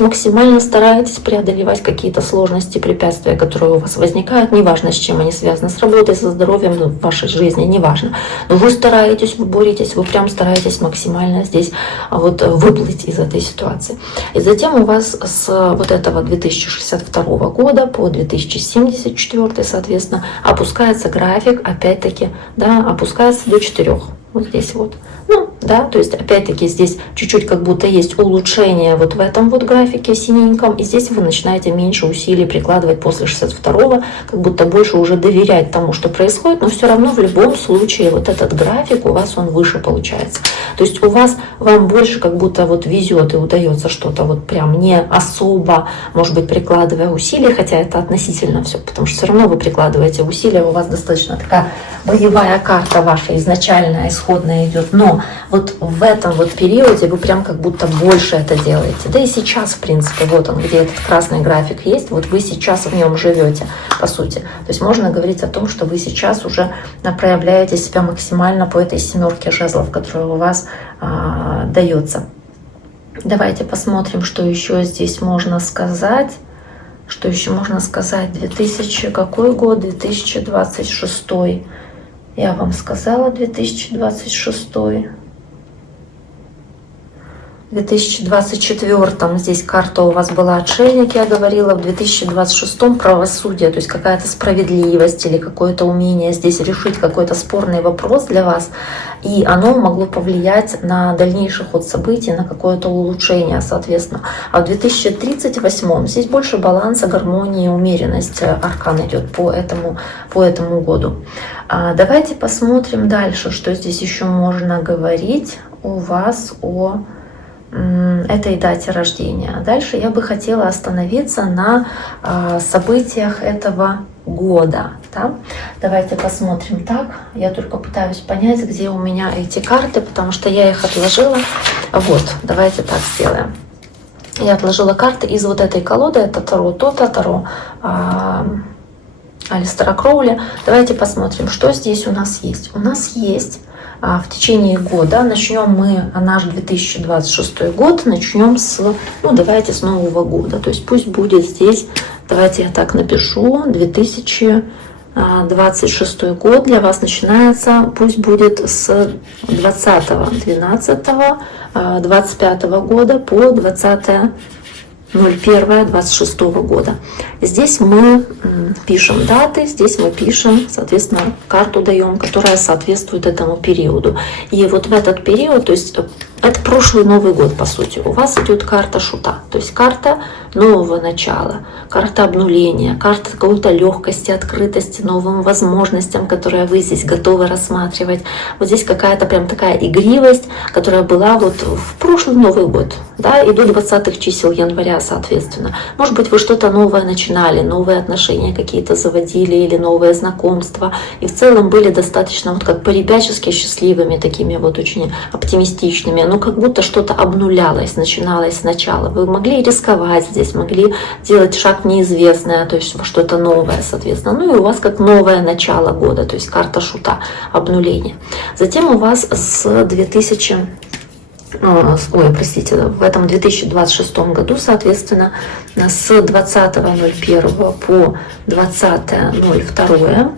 максимально стараетесь преодолевать какие-то сложности, препятствия, которые у вас возникают, неважно, с чем они связаны, с работой, со здоровьем, ну, в вашей жизни, неважно. Но вы стараетесь, вы боретесь, вы прям стараетесь максимально здесь вот выплыть из этой ситуации. И затем у вас с вот этого 2062 года по 2074, соответственно, опускается график, опять-таки, да, опускается до 4. Вот здесь вот. Ну, да, то есть опять-таки здесь чуть-чуть как будто есть улучшение вот в этом вот графике синеньком, и здесь вы начинаете меньше усилий прикладывать после 62-го, как будто больше уже доверять тому, что происходит, но все равно в любом случае вот этот график у вас он выше получается. То есть у вас, вам больше как будто вот везет и удается что-то вот прям не особо, может быть, прикладывая усилия, хотя это относительно все, потому что все равно вы прикладываете усилия, у вас достаточно такая боевая карта ваша изначальная, исходная идет, но вот в этом вот периоде вы прям как будто больше это делаете. Да и сейчас, в принципе, вот он, где этот красный график есть, вот вы сейчас в нем живете, по сути. То есть можно говорить о том, что вы сейчас уже проявляете себя максимально по этой семерке жезлов, которая у вас дается. Давайте посмотрим, что еще здесь можно сказать. Что еще можно сказать? 2000, какой год? 2026. Я вам сказала 2026. В 2024 здесь карта у вас была отшельник, я говорила, в 2026 правосудие, то есть какая-то справедливость или какое-то умение здесь решить какой-то спорный вопрос для вас, и оно могло повлиять на дальнейший ход событий, на какое-то улучшение, соответственно. А в 2038 здесь больше баланса, гармонии, умеренность аркан идет по этому году. Давайте посмотрим дальше, что здесь еще можно говорить у вас о этой дате рождения. Дальше я бы хотела остановиться на событиях этого года. Да? Давайте посмотрим так. Я только пытаюсь понять, где у меня эти карты, потому что я их отложила. Вот, давайте так сделаем. Я отложила карты из вот этой колоды. Это Таро Тота, Таро Алистера Кроули. Давайте посмотрим, что здесь у нас есть. У нас есть в течение года, начнем мы наш 2026 год, начнем с, давайте с Нового года. То есть пусть будет здесь, давайте я так напишу, 2026 год для вас начинается, пусть будет с 20.12.25 года по 20.01.26 года. Здесь мы пишем даты, здесь мы пишем, соответственно, карту даем, которая соответствует этому периоду. И вот в этот период, то есть это прошлый Новый год, по сути, у вас идет карта Шута, то есть карта нового начала, карта обнуления, карта какой-то легкости, открытости, новым возможностям, которые вы здесь готовы рассматривать. Вот здесь какая-то прям такая игривость, которая была вот в прошлый Новый год, да, и до 20-х чисел января, соответственно. Может быть, вы что-то новое начинали, новые отношения какие-то заводили или новые знакомства, и в целом были достаточно вот как по-ребячески счастливыми, такими вот очень оптимистичными, как будто что-то обнулялось, начиналось сначала. Вы могли рисковать здесь, могли делать шаг в неизвестное, то есть что-то новое, соответственно. И у вас как новое начало года, то есть карта Шута, обнуление. Затем у вас с в этом 2026 году, соответственно, с 20.01 по 20.02,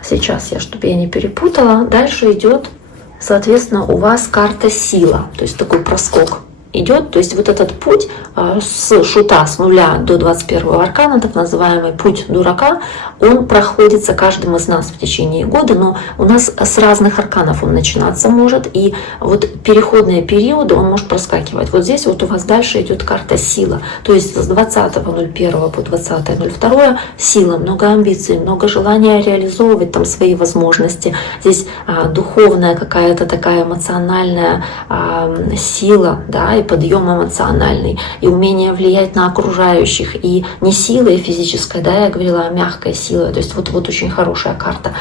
сейчас чтобы я не перепутала, дальше идет, соответственно, у вас карта сила, то есть такой проскок идет, то есть вот этот путь с Шута, с нуля до 21-го аркана, так называемый путь дурака, он проходится каждым из нас в течение года, но у нас с разных арканов он начинаться может, и вот переходные периоды он может проскакивать. Вот здесь вот у вас дальше идет карта сила, то есть с 20.01 по 20.02 сила, много амбиций, много желания реализовывать там свои возможности. Здесь духовная какая-то такая эмоциональная сила, да, и подъем эмоциональный, и умение влиять на окружающих, и не силой физической, да, я говорила о мягкой силе, то есть вот очень хорошая карта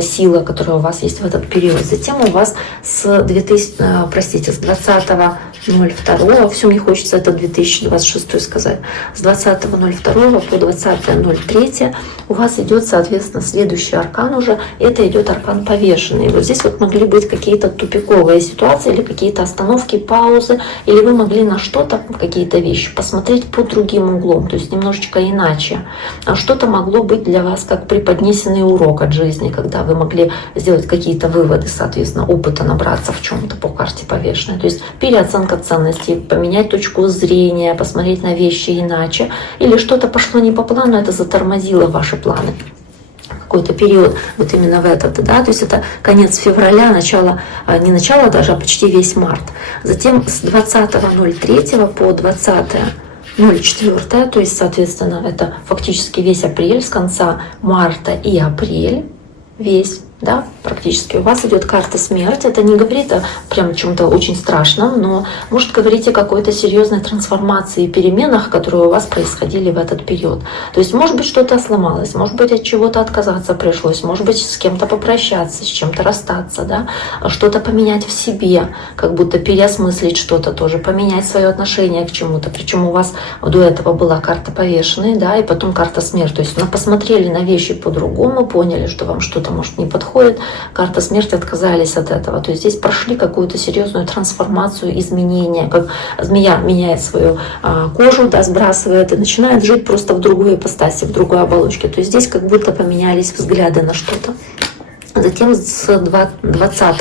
сила, которая у вас есть в этот период. Затем у вас с 20.02, все мне хочется это 2026 сказать, с 20.02 по 20.03 у вас идет, соответственно, следующий аркан уже, это идет аркан повешенный. Вот здесь вот могли быть какие-то тупиковые ситуации или какие-то остановки, паузы, или вы могли на что-то, какие-то вещи посмотреть под другим углом, то есть немножечко иначе. А что-то могло быть для вас как преподнесенный урок от жизни, когда вы могли сделать какие-то выводы, соответственно, опыта набраться в чем-то по карте повешенной. То есть переоценка ценностей, поменять точку зрения, посмотреть на вещи иначе, или что-то пошло не по плану, это затормозило ваши планы. Какой-то период, вот именно в этот, да, то есть это конец февраля, начало, не начало даже, а почти весь март. Затем с 20.03 по 20.04, то есть, соответственно, это фактически весь апрель, с конца марта и апрель, весь, да, практически у вас идет карта смерти. Это не говорит о прям чем-то очень страшном, но может говорить о какой-то серьезной трансформации и переменах, которые у вас происходили в этот период. То есть, может быть, что-то сломалось, может быть, от чего-то отказаться пришлось, может быть, с кем-то попрощаться, с чем-то расстаться, да, что-то поменять в себе, как будто переосмыслить что-то тоже, поменять свое отношение к чему-то. Причем у вас до этого была карта повешенной, да, и потом карта смерти. То есть, посмотрели на вещи по-другому, поняли, что вам что-то может не подходит, карта смерти, отказались от этого. То есть здесь прошли какую-то серьезную трансформацию, изменения, как змея меняет свою кожу, да, сбрасывает и начинает жить просто в другой ипостаси, в другой оболочке. То есть здесь как будто поменялись взгляды на что-то. Затем с 20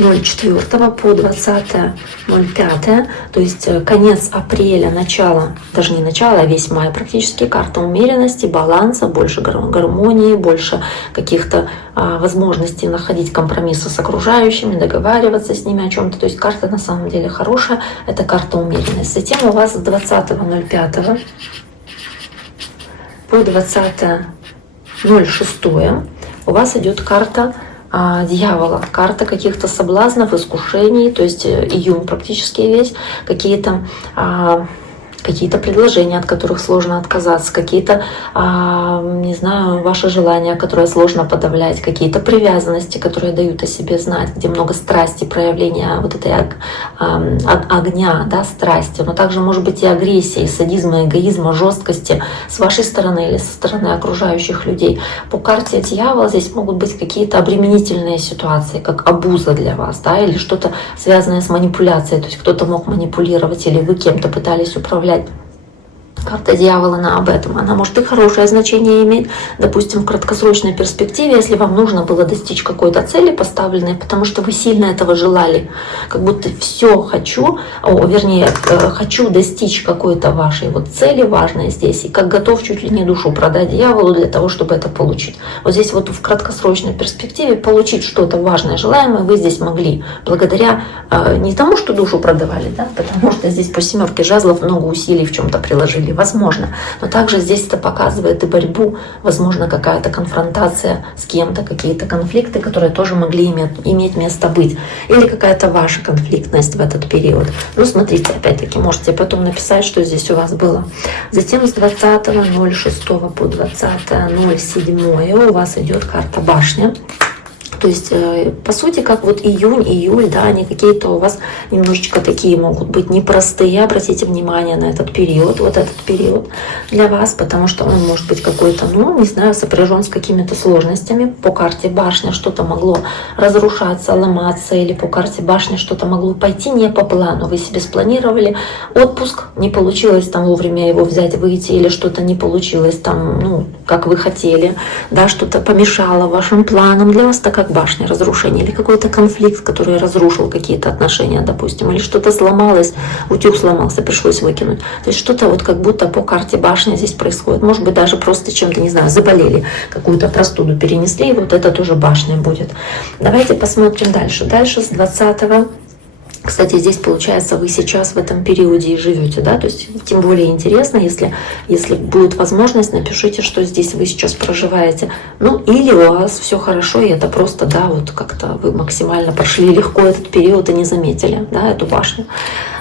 04 по 20.05, то есть конец апреля, начало, даже не начало, а весь май практически, карта умеренности, баланса, больше гармонии, больше каких-то возможностей находить компромиссы с окружающими, договариваться с ними о чем-то. То есть карта на самом деле хорошая, это карта умеренности. Затем у вас с 20.05 по 20.06 у вас идет карта дьявола, карта каких-то соблазнов, искушений, то есть июнь практически весь, какие-то предложения, от которых сложно отказаться, какие-то, не знаю, ваши желания, которые сложно подавлять, какие-то привязанности, которые дают о себе знать, где много страсти, проявления вот этой огня, да, страсти, но также может быть и агрессии, садизма, эгоизма, жесткости с вашей стороны или со стороны окружающих людей. По карте дьявола здесь могут быть какие-то обременительные ситуации, как обуза для вас, да, или что-то связанное с манипуляцией, то есть кто-то мог манипулировать или вы кем-то пытались управлять. Карта дьявола, она об этом. Она может и хорошее значение иметь, допустим, в краткосрочной перспективе, если вам нужно было достичь какой-то цели поставленной, потому что вы сильно этого желали. Как будто все хочу, хочу достичь какой-то вашей вот цели важной здесь, и как готов чуть ли не душу продать дьяволу для того, чтобы это получить. Вот здесь вот в краткосрочной перспективе получить что-то важное, желаемое вы здесь могли, благодаря не тому, что душу продавали, да, потому что здесь по семерке жезлов много усилий в чем-то приложили, возможно. Но также здесь это показывает и борьбу, возможно, какая-то конфронтация с кем-то, какие-то конфликты, которые тоже могли иметь место быть. Или какая-то ваша конфликтность в этот период. Ну, смотрите, опять-таки, можете потом написать, что здесь у вас было. Затем с 20.06 по 20.07 у вас идет карта башня. То есть, по сути, как вот июнь, июль, да, они какие-то у вас немножечко такие могут быть непростые. Обратите внимание на этот период, вот этот период для вас, потому что он может быть какой-то, ну, не знаю, сопряжен с какими-то сложностями. По карте башня что-то могло разрушаться, ломаться, или по карте башни что-то могло пойти не по плану. Вы себе спланировали отпуск, не получилось там вовремя его взять, выйти, или что-то не получилось там, ну, как вы хотели, да, что-то помешало вашим планам. Для вас так как башня, разрушение, или какой-то конфликт, который разрушил какие-то отношения, допустим, или что-то сломалось, утюг сломался, пришлось выкинуть. То есть что-то вот как будто по карте башни здесь происходит. Может быть, даже просто чем-то, не знаю, заболели, какую-то простуду перенесли, и вот это тоже башня будет. Давайте посмотрим дальше. Дальше с 20-го. Кстати, здесь получается, вы сейчас в этом периоде и живете, да, то есть тем более интересно, если будет возможность, напишите, что здесь вы сейчас проживаете. Ну, или у вас все хорошо, и это просто, да, вот как-то вы максимально прошли легко этот период и не заметили, да, эту башню.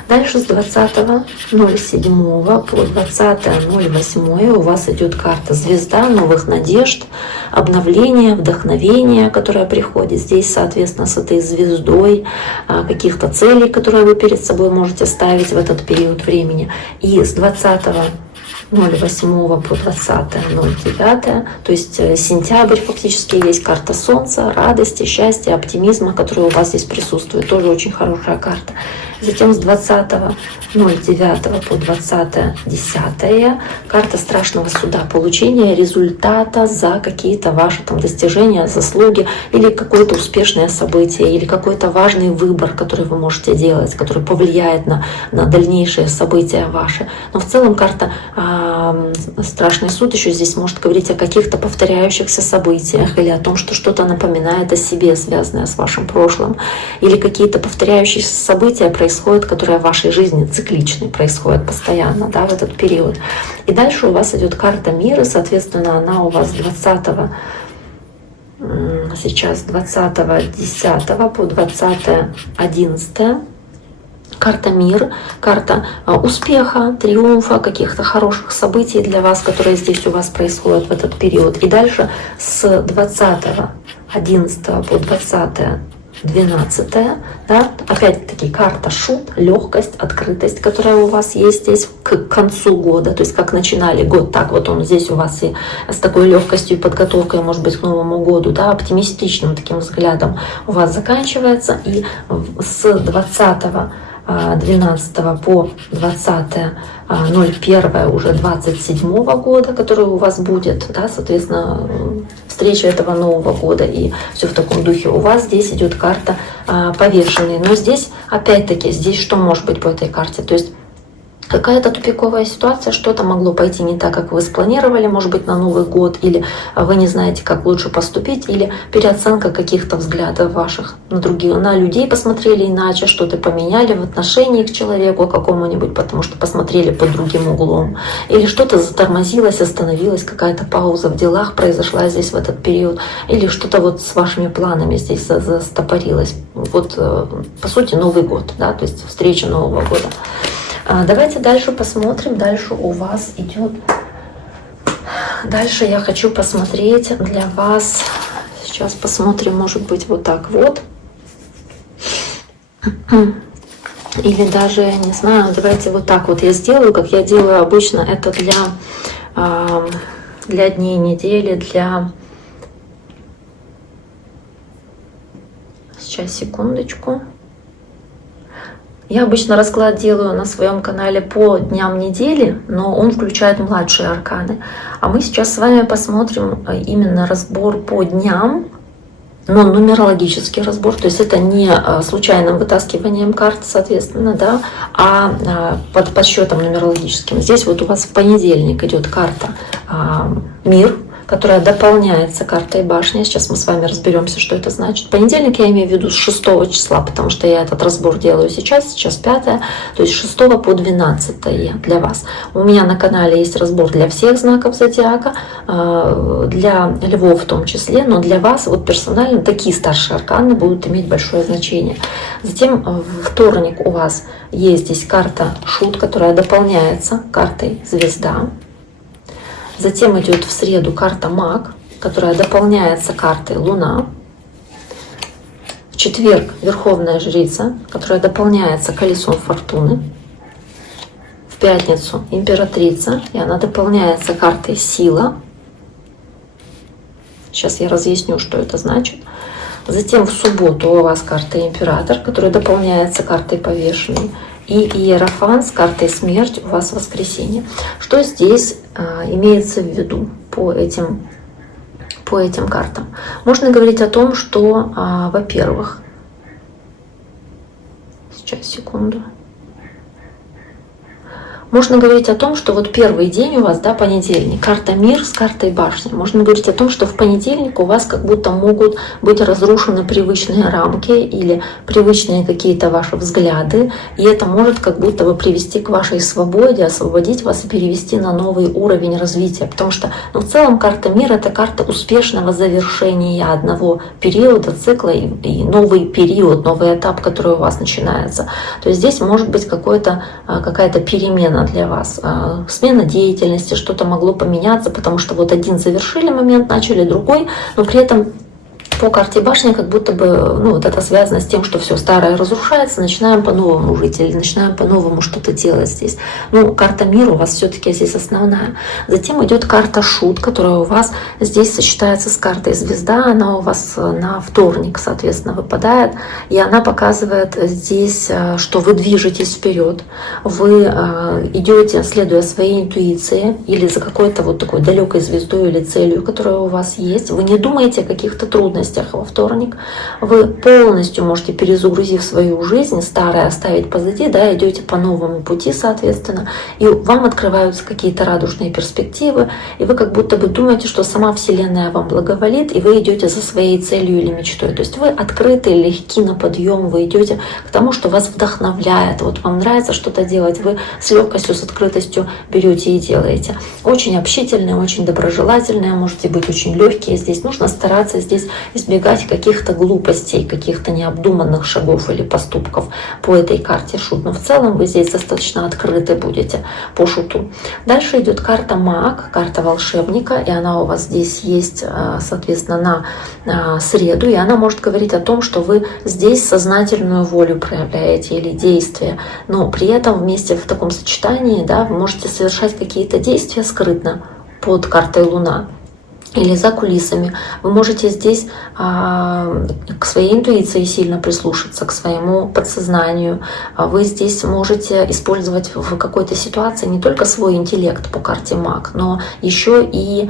Дальше с 20.07 по 20.08 у вас идет карта звезда, новых надежд, обновления, вдохновения, которое приходит здесь, соответственно, с этой звездой, каких-то целей, которые вы перед собой можете ставить в этот период времени. И с 20.08 по 20.09, то есть сентябрь фактически есть карта солнца, радости, счастья, оптимизма, который у вас здесь присутствует, тоже очень хорошая карта. Затем с 20.09 по 20.10 карта страшного суда, получение результата за какие-то ваши там достижения, заслуги, или какое-то успешное событие, или какой-то важный выбор, который вы можете делать, который повлияет на дальнейшие события ваши. Но в целом карта страшный суд еще здесь может говорить о каких-то повторяющихся событиях, или о том, что что-то напоминает о себе, связанное с вашим прошлым, или какие-то повторяющиеся события происходят, которые в вашей жизни цикличны, происходят постоянно, да, в этот период. И дальше у вас идет карта мира, соответственно, она у вас 20-10 по 20.11. Карта мир, карта успеха, триумфа, каких-то хороших событий для вас, которые здесь у вас происходят в этот период. И дальше с 20.11 по 20.12, да, опять-таки карта шут, легкость, открытость, которая у вас есть здесь к концу года, то есть как начинали год, так вот он здесь у вас и с такой легкостью и подготовкой, может быть, к Новому году, да, оптимистичным таким взглядом у вас заканчивается, и с 20.12 по 20.11 01 уже 27 года, который у вас будет, да, соответственно, встреча этого Нового года, и все в таком духе. У вас здесь идет карта повешенный, но здесь, опять-таки, здесь что может быть по этой карте? То есть какая-то тупиковая ситуация, что-то могло пойти не так, как вы спланировали, может быть, на Новый год, или вы не знаете, как лучше поступить, или переоценка каких-то взглядов ваших на других, на людей посмотрели иначе, что-то поменяли в отношении к человеку какому-нибудь, потому что посмотрели под другим углом, или что-то затормозилось, остановилось, какая-то пауза в делах произошла здесь в этот период, или что-то вот с вашими планами здесь застопорилось. Вот, по сути, Новый год, да, то есть встреча Нового года. Давайте дальше посмотрим. Дальше у вас идет... Дальше я хочу посмотреть для вас... Сейчас посмотрим, может быть, вот так вот. Или даже, я не знаю, давайте вот так вот я сделаю, как я делаю обычно. Это для дней недели, для... Сейчас, секундочку. Я обычно расклад делаю на своем канале по дням недели, но он включает младшие арканы. А мы сейчас с вами посмотрим именно разбор по дням, но нумерологический разбор. То есть это не случайным вытаскиванием карт, соответственно, да, а под подсчетом нумерологическим. Здесь вот у вас в понедельник идет карта «Мир», которая дополняется картой башни. Сейчас мы с вами разберемся, что это значит. Понедельник я имею в виду с 6 числа, потому что я этот разбор делаю сейчас 5, то есть с 6 по 12 для вас. У меня на канале есть разбор для всех знаков зодиака, для львов в том числе, но для вас вот персонально такие старшие арканы будут иметь большое значение. Затем в вторник у вас есть здесь карта Шут, которая дополняется картой Звезда. Затем идет в среду карта Маг, которая дополняется картой Луна. В четверг Верховная Жрица, которая дополняется колесом Фортуны. В пятницу Императрица, и она дополняется картой Сила. Сейчас я разъясню, что это значит. Затем в субботу у вас карта Император, которая дополняется картой Повешенный. И Иерофант с картой Смерть у вас в воскресенье. Что здесь имеется в виду по этим картам? Можно говорить о том, что, во-первых, сейчас, секунду. Можно говорить о том, что вот первый день у вас, да, понедельник, карта Мир с картой Башни. Можно говорить о том, что в понедельник у вас как будто могут быть разрушены привычные рамки или привычные какие-то ваши взгляды, и это может как будто бы привести к вашей свободе, освободить вас и перевести на новый уровень развития. Потому что, в целом карта Мир — это карта успешного завершения одного периода, цикла и новый период, новый этап, который у вас начинается. То есть здесь может быть какая-то перемена для вас, смена деятельности, что-то могло поменяться, потому что вот один завершили момент, начали другой, но при этом по карте башни как будто бы, вот это связано с тем, что все старое разрушается, начинаем по-новому жить или начинаем по-новому что-то делать здесь. Карта Мира у вас все-таки здесь основная. Затем идет карта Шут, которая у вас здесь сочетается с картой Звезда, она у вас на вторник, соответственно, выпадает, и она показывает здесь, что вы движетесь вперед, вы идете, следуя своей интуиции или за какой-то вот такой далекой звездой или целью, которая у вас есть. Вы не думаете о каких-то трудностях во вторник, вы полностью можете, перезагрузив свою жизнь, старое оставить позади, да, идете по новому пути, соответственно, и вам открываются какие-то радужные перспективы, и вы как будто бы думаете, что сама Вселенная вам благоволит, и вы идете за своей целью или мечтой. То есть вы открыты, легки на подъем, вы идете к тому, что вас вдохновляет. Вот вам нравится что-то делать, вы с легкостью, с открытостью берете и делаете. Очень общительные, очень доброжелательные, можете быть очень легкие. Здесь нужно стараться здесь избегать каких-то глупостей, каких-то необдуманных шагов или поступков по этой карте Шут. Но в целом вы здесь достаточно открыты будете по Шуту. Дальше идет карта Маг, карта волшебника, и она у вас здесь есть, соответственно, на среду, и она может говорить о том, что вы здесь сознательную волю проявляете или действия, но при этом вместе в таком сочетании, да, вы можете совершать какие-то действия скрытно под картой Луна. или за кулисами. Вы можете здесь к своей интуиции сильно прислушаться, к своему подсознанию. Вы здесь можете использовать в какой-то ситуации не только свой интеллект по карте Маг, но еще и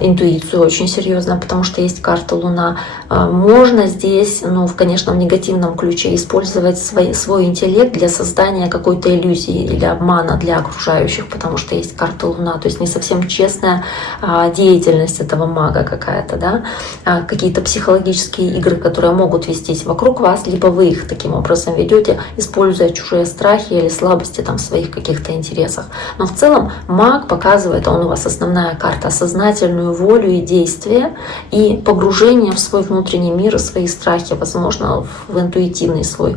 интуицию очень серьезно, потому что есть карта Луна. Можно здесь, конечно, в негативном ключе использовать свой интеллект для создания какой-то иллюзии или обмана для окружающих, потому что есть карта Луна, то есть не совсем честная деятельность этого мага какая-то, да, какие-то психологические игры, которые могут вестись вокруг вас, либо вы их таким образом ведете, используя чужие страхи или слабости там, в своих каких-то интересах. Но в целом маг показывает, он у вас основная карта, сознательную волю и действие, и погружение в свой внутренний мир и свои страхи, возможно, в интуитивный свой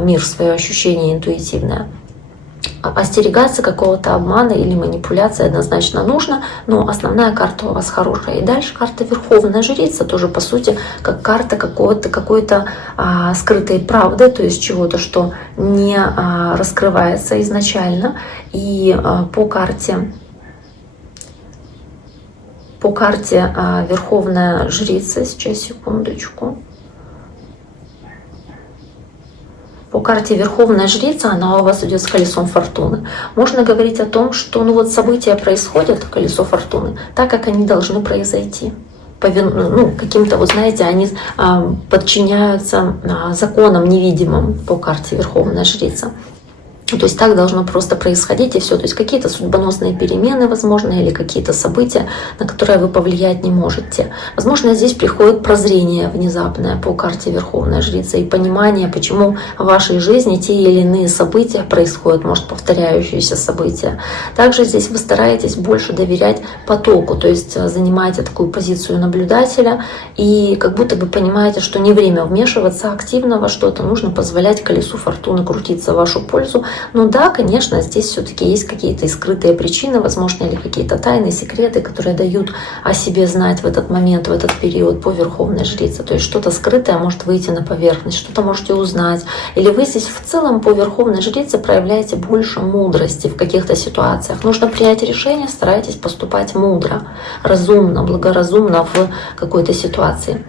мир, свое ощущение интуитивное. Остерегаться какого-то обмана или манипуляции однозначно нужно, но основная карта у вас хорошая. И дальше карта Верховная Жрица, тоже по сути как карта какой-то скрытой правды, то есть чего-то, что не раскрывается изначально. И по карте Верховная Жрица, сейчас секундочку. По карте Верховная Жрица, она у вас идет с колесом фортуны. Можно говорить о том, что события происходят, колесо фортуны, так, как они должны произойти. Каким-то, знаете, они подчиняются законам невидимым по карте Верховная Жрица. То есть так должно просто происходить и все. То есть какие-то судьбоносные перемены, возможно, или какие-то события, на которые вы повлиять не можете. Возможно, здесь приходит прозрение внезапное по карте Верховная Жрица и понимание, почему в вашей жизни те или иные события происходят, может, повторяющиеся события. Также здесь вы стараетесь больше доверять потоку, то есть занимаете такую позицию наблюдателя и как будто бы понимаете, что не время вмешиваться активно во что-то, нужно позволять колесу фортуны крутиться в вашу пользу. Ну да, конечно, здесь все-таки есть какие-то скрытые причины, возможно, или какие-то тайные секреты, которые дают о себе знать в этот момент, в этот период по Верховной Жрице. То есть что-то скрытое может выйти на поверхность, что-то можете узнать. Или вы здесь в целом по Верховной Жрице проявляете больше мудрости в каких-то ситуациях. Нужно принять решение, старайтесь поступать мудро, разумно, благоразумно в какой-то ситуации.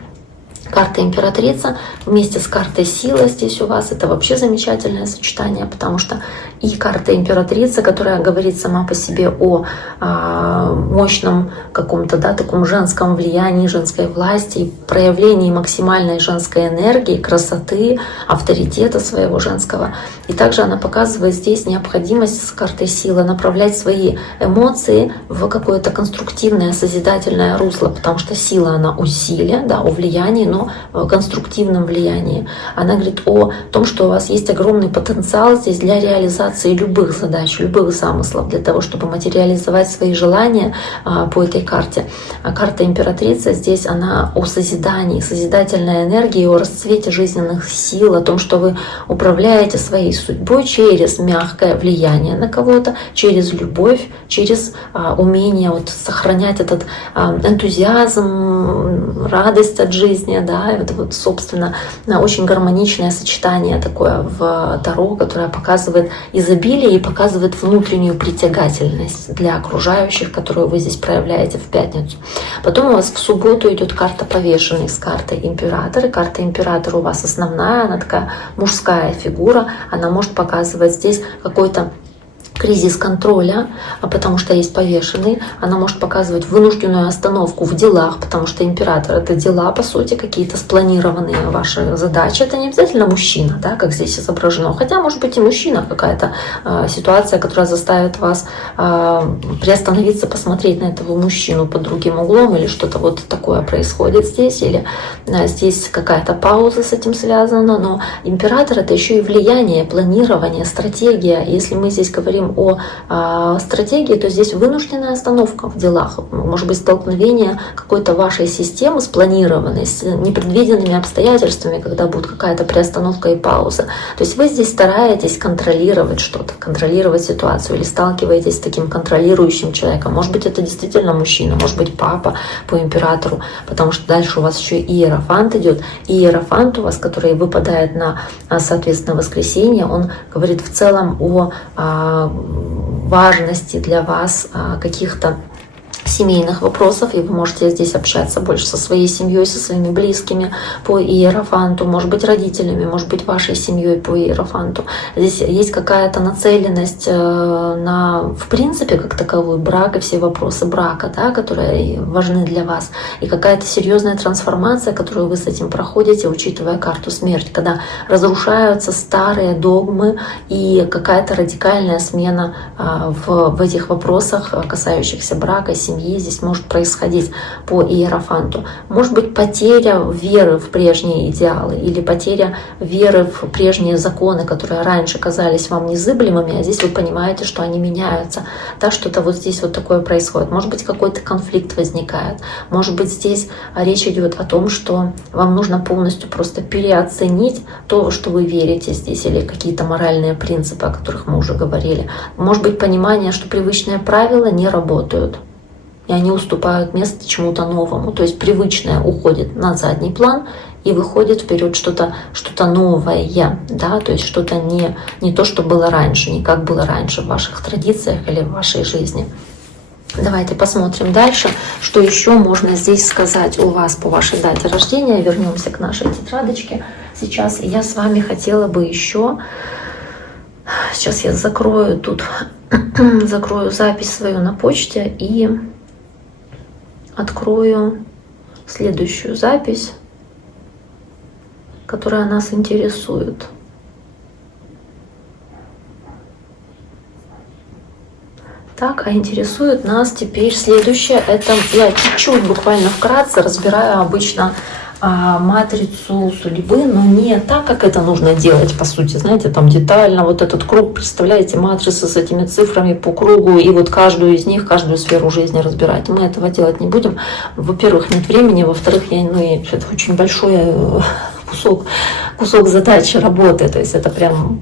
Карта Императрица вместе с картой Сила здесь у вас. Это вообще замечательное сочетание, потому что и карта Императрица, которая говорит сама по себе о мощном каком-то, таком женском влиянии, женской власти, проявлении максимальной женской энергии, красоты, авторитета своего женского. И также она показывает здесь необходимость с картой Сила направлять свои эмоции в какое-то конструктивное, созидательное русло, потому что сила, она о силе, о влиянии, но конструктивном влиянии. Она говорит о том, что у вас есть огромный потенциал здесь для реализации любых задач, любых замыслов, для того, чтобы материализовать свои желания по этой карте. А карта Императрица здесь, она о созидании, созидательной энергии, о расцвете жизненных сил, о том, что вы управляете своей судьбой через мягкое влияние на кого-то, через любовь, через умение сохранять этот энтузиазм, радость от жизни, это собственно, очень гармоничное сочетание такое в Таро, которое показывает изобилие и показывает внутреннюю притягательность для окружающих, которую вы здесь проявляете в пятницу. Потом у вас в субботу идет карта Повешенный с картой Император. И карта Император у вас основная, она такая мужская фигура, она может показывать здесь какой-то кризис контроля, потому что есть Повешенный, она может показывать вынужденную остановку в делах, потому что Император — это дела, по сути, какие-то спланированные ваши задачи. Это не обязательно мужчина, как здесь изображено, хотя, может быть, и мужчина, какая-то ситуация, которая заставит вас приостановиться, посмотреть на этого мужчину под другим углом, или что-то такое происходит здесь, или здесь какая-то пауза с этим связана. Но Император — это еще и влияние, планирование, стратегия. Если мы здесь говорим о стратегии, то здесь вынужденная остановка в делах, может быть, столкновение какой-то вашей системы спланированной с непредвиденными обстоятельствами, когда будет какая-то приостановка и пауза. То есть вы здесь стараетесь контролировать что-то, контролировать ситуацию, или сталкиваетесь с таким контролирующим человеком. Может быть, это действительно мужчина, может быть, папа по Императору, потому что дальше у вас еще и Иерофант идет. И Иерофант у вас, который выпадает на, соответственно, воскресенье, он говорит в целом о важности для вас каких-то семейных вопросов, и вы можете здесь общаться больше со своей семьей, со своими близкими по иерофанту, может быть, родителями, может быть, вашей семьей по иерофанту. Здесь есть какая-то нацеленность на, в принципе, как таковой брак и все вопросы брака, да, которые важны для вас, и какая-то серьезная трансформация, которую вы с этим проходите, учитывая карту смерть, когда разрушаются старые догмы и какая-то радикальная смена в этих вопросах, касающихся брака, семьи, здесь может происходить по иерофанту. Может быть, потеря веры в прежние идеалы или потеря веры в прежние законы, которые раньше казались вам незыблемыми, а здесь вы понимаете, что они меняются. Да, что-то вот здесь вот такое происходит. Может быть, какой-то конфликт возникает. Может быть, здесь речь идет о том, что вам нужно полностью просто переоценить то, что вы верите здесь, или какие-то моральные принципы, о которых мы уже говорили. Может быть, понимание, что привычные правила не работают, и они уступают место чему-то новому. То есть привычное уходит на задний план, и выходит вперед что-то новое, да, то есть что-то не то, что было раньше, не как было раньше в ваших традициях или в вашей жизни. Давайте посмотрим дальше, что еще можно здесь сказать у вас по вашей дате рождения. Вернемся к нашей тетрадочке сейчас. И я с вами хотела бы еще... Сейчас я закрою запись свою на почте и открою следующую запись, которая нас интересует. Так, а интересует нас теперь следующее. Это я чуть-чуть, буквально вкратце разбираю обычно матрицу судьбы, но не так, как это нужно делать, по сути, знаете, там детально, вот этот круг, представляете, матрицы с этими цифрами по кругу, и вот каждую из них, каждую сферу жизни разбирать. Мы этого делать не будем. Во-первых, нет времени, во-вторых, это очень большой кусок задачи, работы, то есть это прям,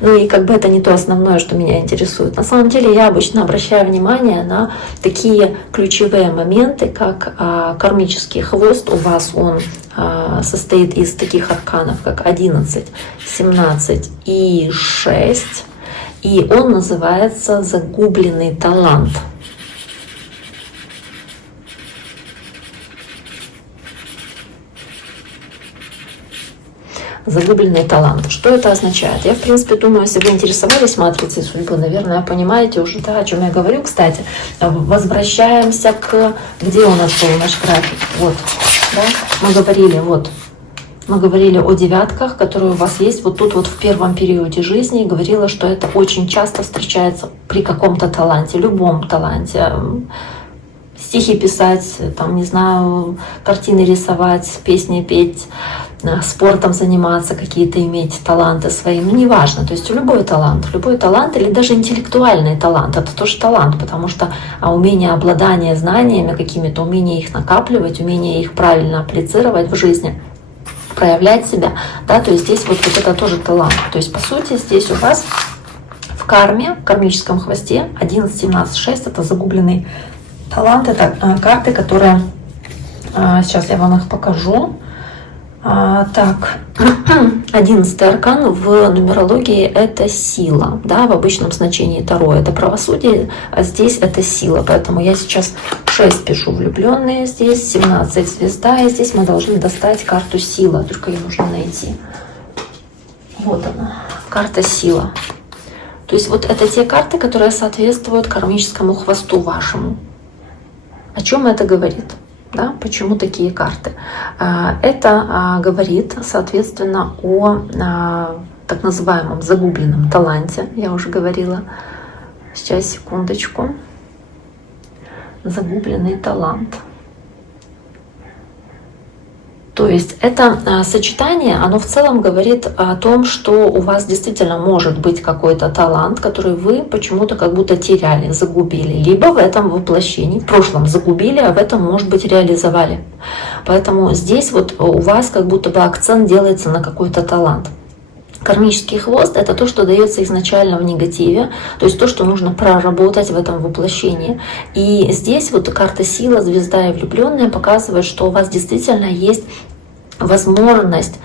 и как бы это не то основное, что меня интересует. На самом деле я обычно обращаю внимание на такие ключевые моменты, как кармический хвост. У вас он состоит из таких арканов, как 11, 17 и 6, и он называется «Загубленный талант». Загубленный талант. Что это означает? Я, в принципе, думаю, если вы интересовались матрицей судьбы, наверное, понимаете уже, да, о чем я говорю. Кстати, возвращаемся где у нас был наш график? Вот, да? Мы говорили о девятках, которые у вас есть вот тут вот в первом периоде жизни, и говорила, что это очень часто встречается при каком-то таланте, любом таланте. Стихи писать, там, не знаю, картины рисовать, песни петь, спортом заниматься, какие-то иметь таланты свои, неважно. То есть любой талант или даже интеллектуальный талант, это тоже талант, потому что умение обладания знаниями какими-то, умение их накапливать, умение их правильно апплицировать в жизни, проявлять себя, да, то есть здесь вот это тоже талант. То есть по сути здесь у вас в карме, в кармическом хвосте 11, 17, 6 это загубленный талант, это карты, которые... Сейчас я вам их покажу. Так, 11-й аркан в нумерологии — это сила, да, в обычном значении Таро это правосудие, а здесь это сила, поэтому я сейчас 6 пишу влюбленные, здесь 17 звезда, и здесь мы должны достать карту сила, только ее нужно найти. Вот она, карта сила. То есть вот это те карты, которые соответствуют кармическому хвосту вашему. О чем это говорит? Да? Почему такие карты? Это говорит, соответственно, о так называемом загубленном таланте. Я уже говорила. Сейчас, секундочку. Загубленный талант. То есть это сочетание, оно в целом говорит о том, что у вас действительно может быть какой-то талант, который вы почему-то как будто теряли, загубили. Либо в этом воплощении, в прошлом загубили, а в этом, может быть, реализовали. Поэтому здесь вот у вас как будто бы акцент делается на какой-то талант. Кармический хвост — это то, что дается изначально в негативе, то есть то, что нужно проработать в этом воплощении. И здесь вот карта сила, звезда и влюбленные показывают, что у вас действительно есть возможность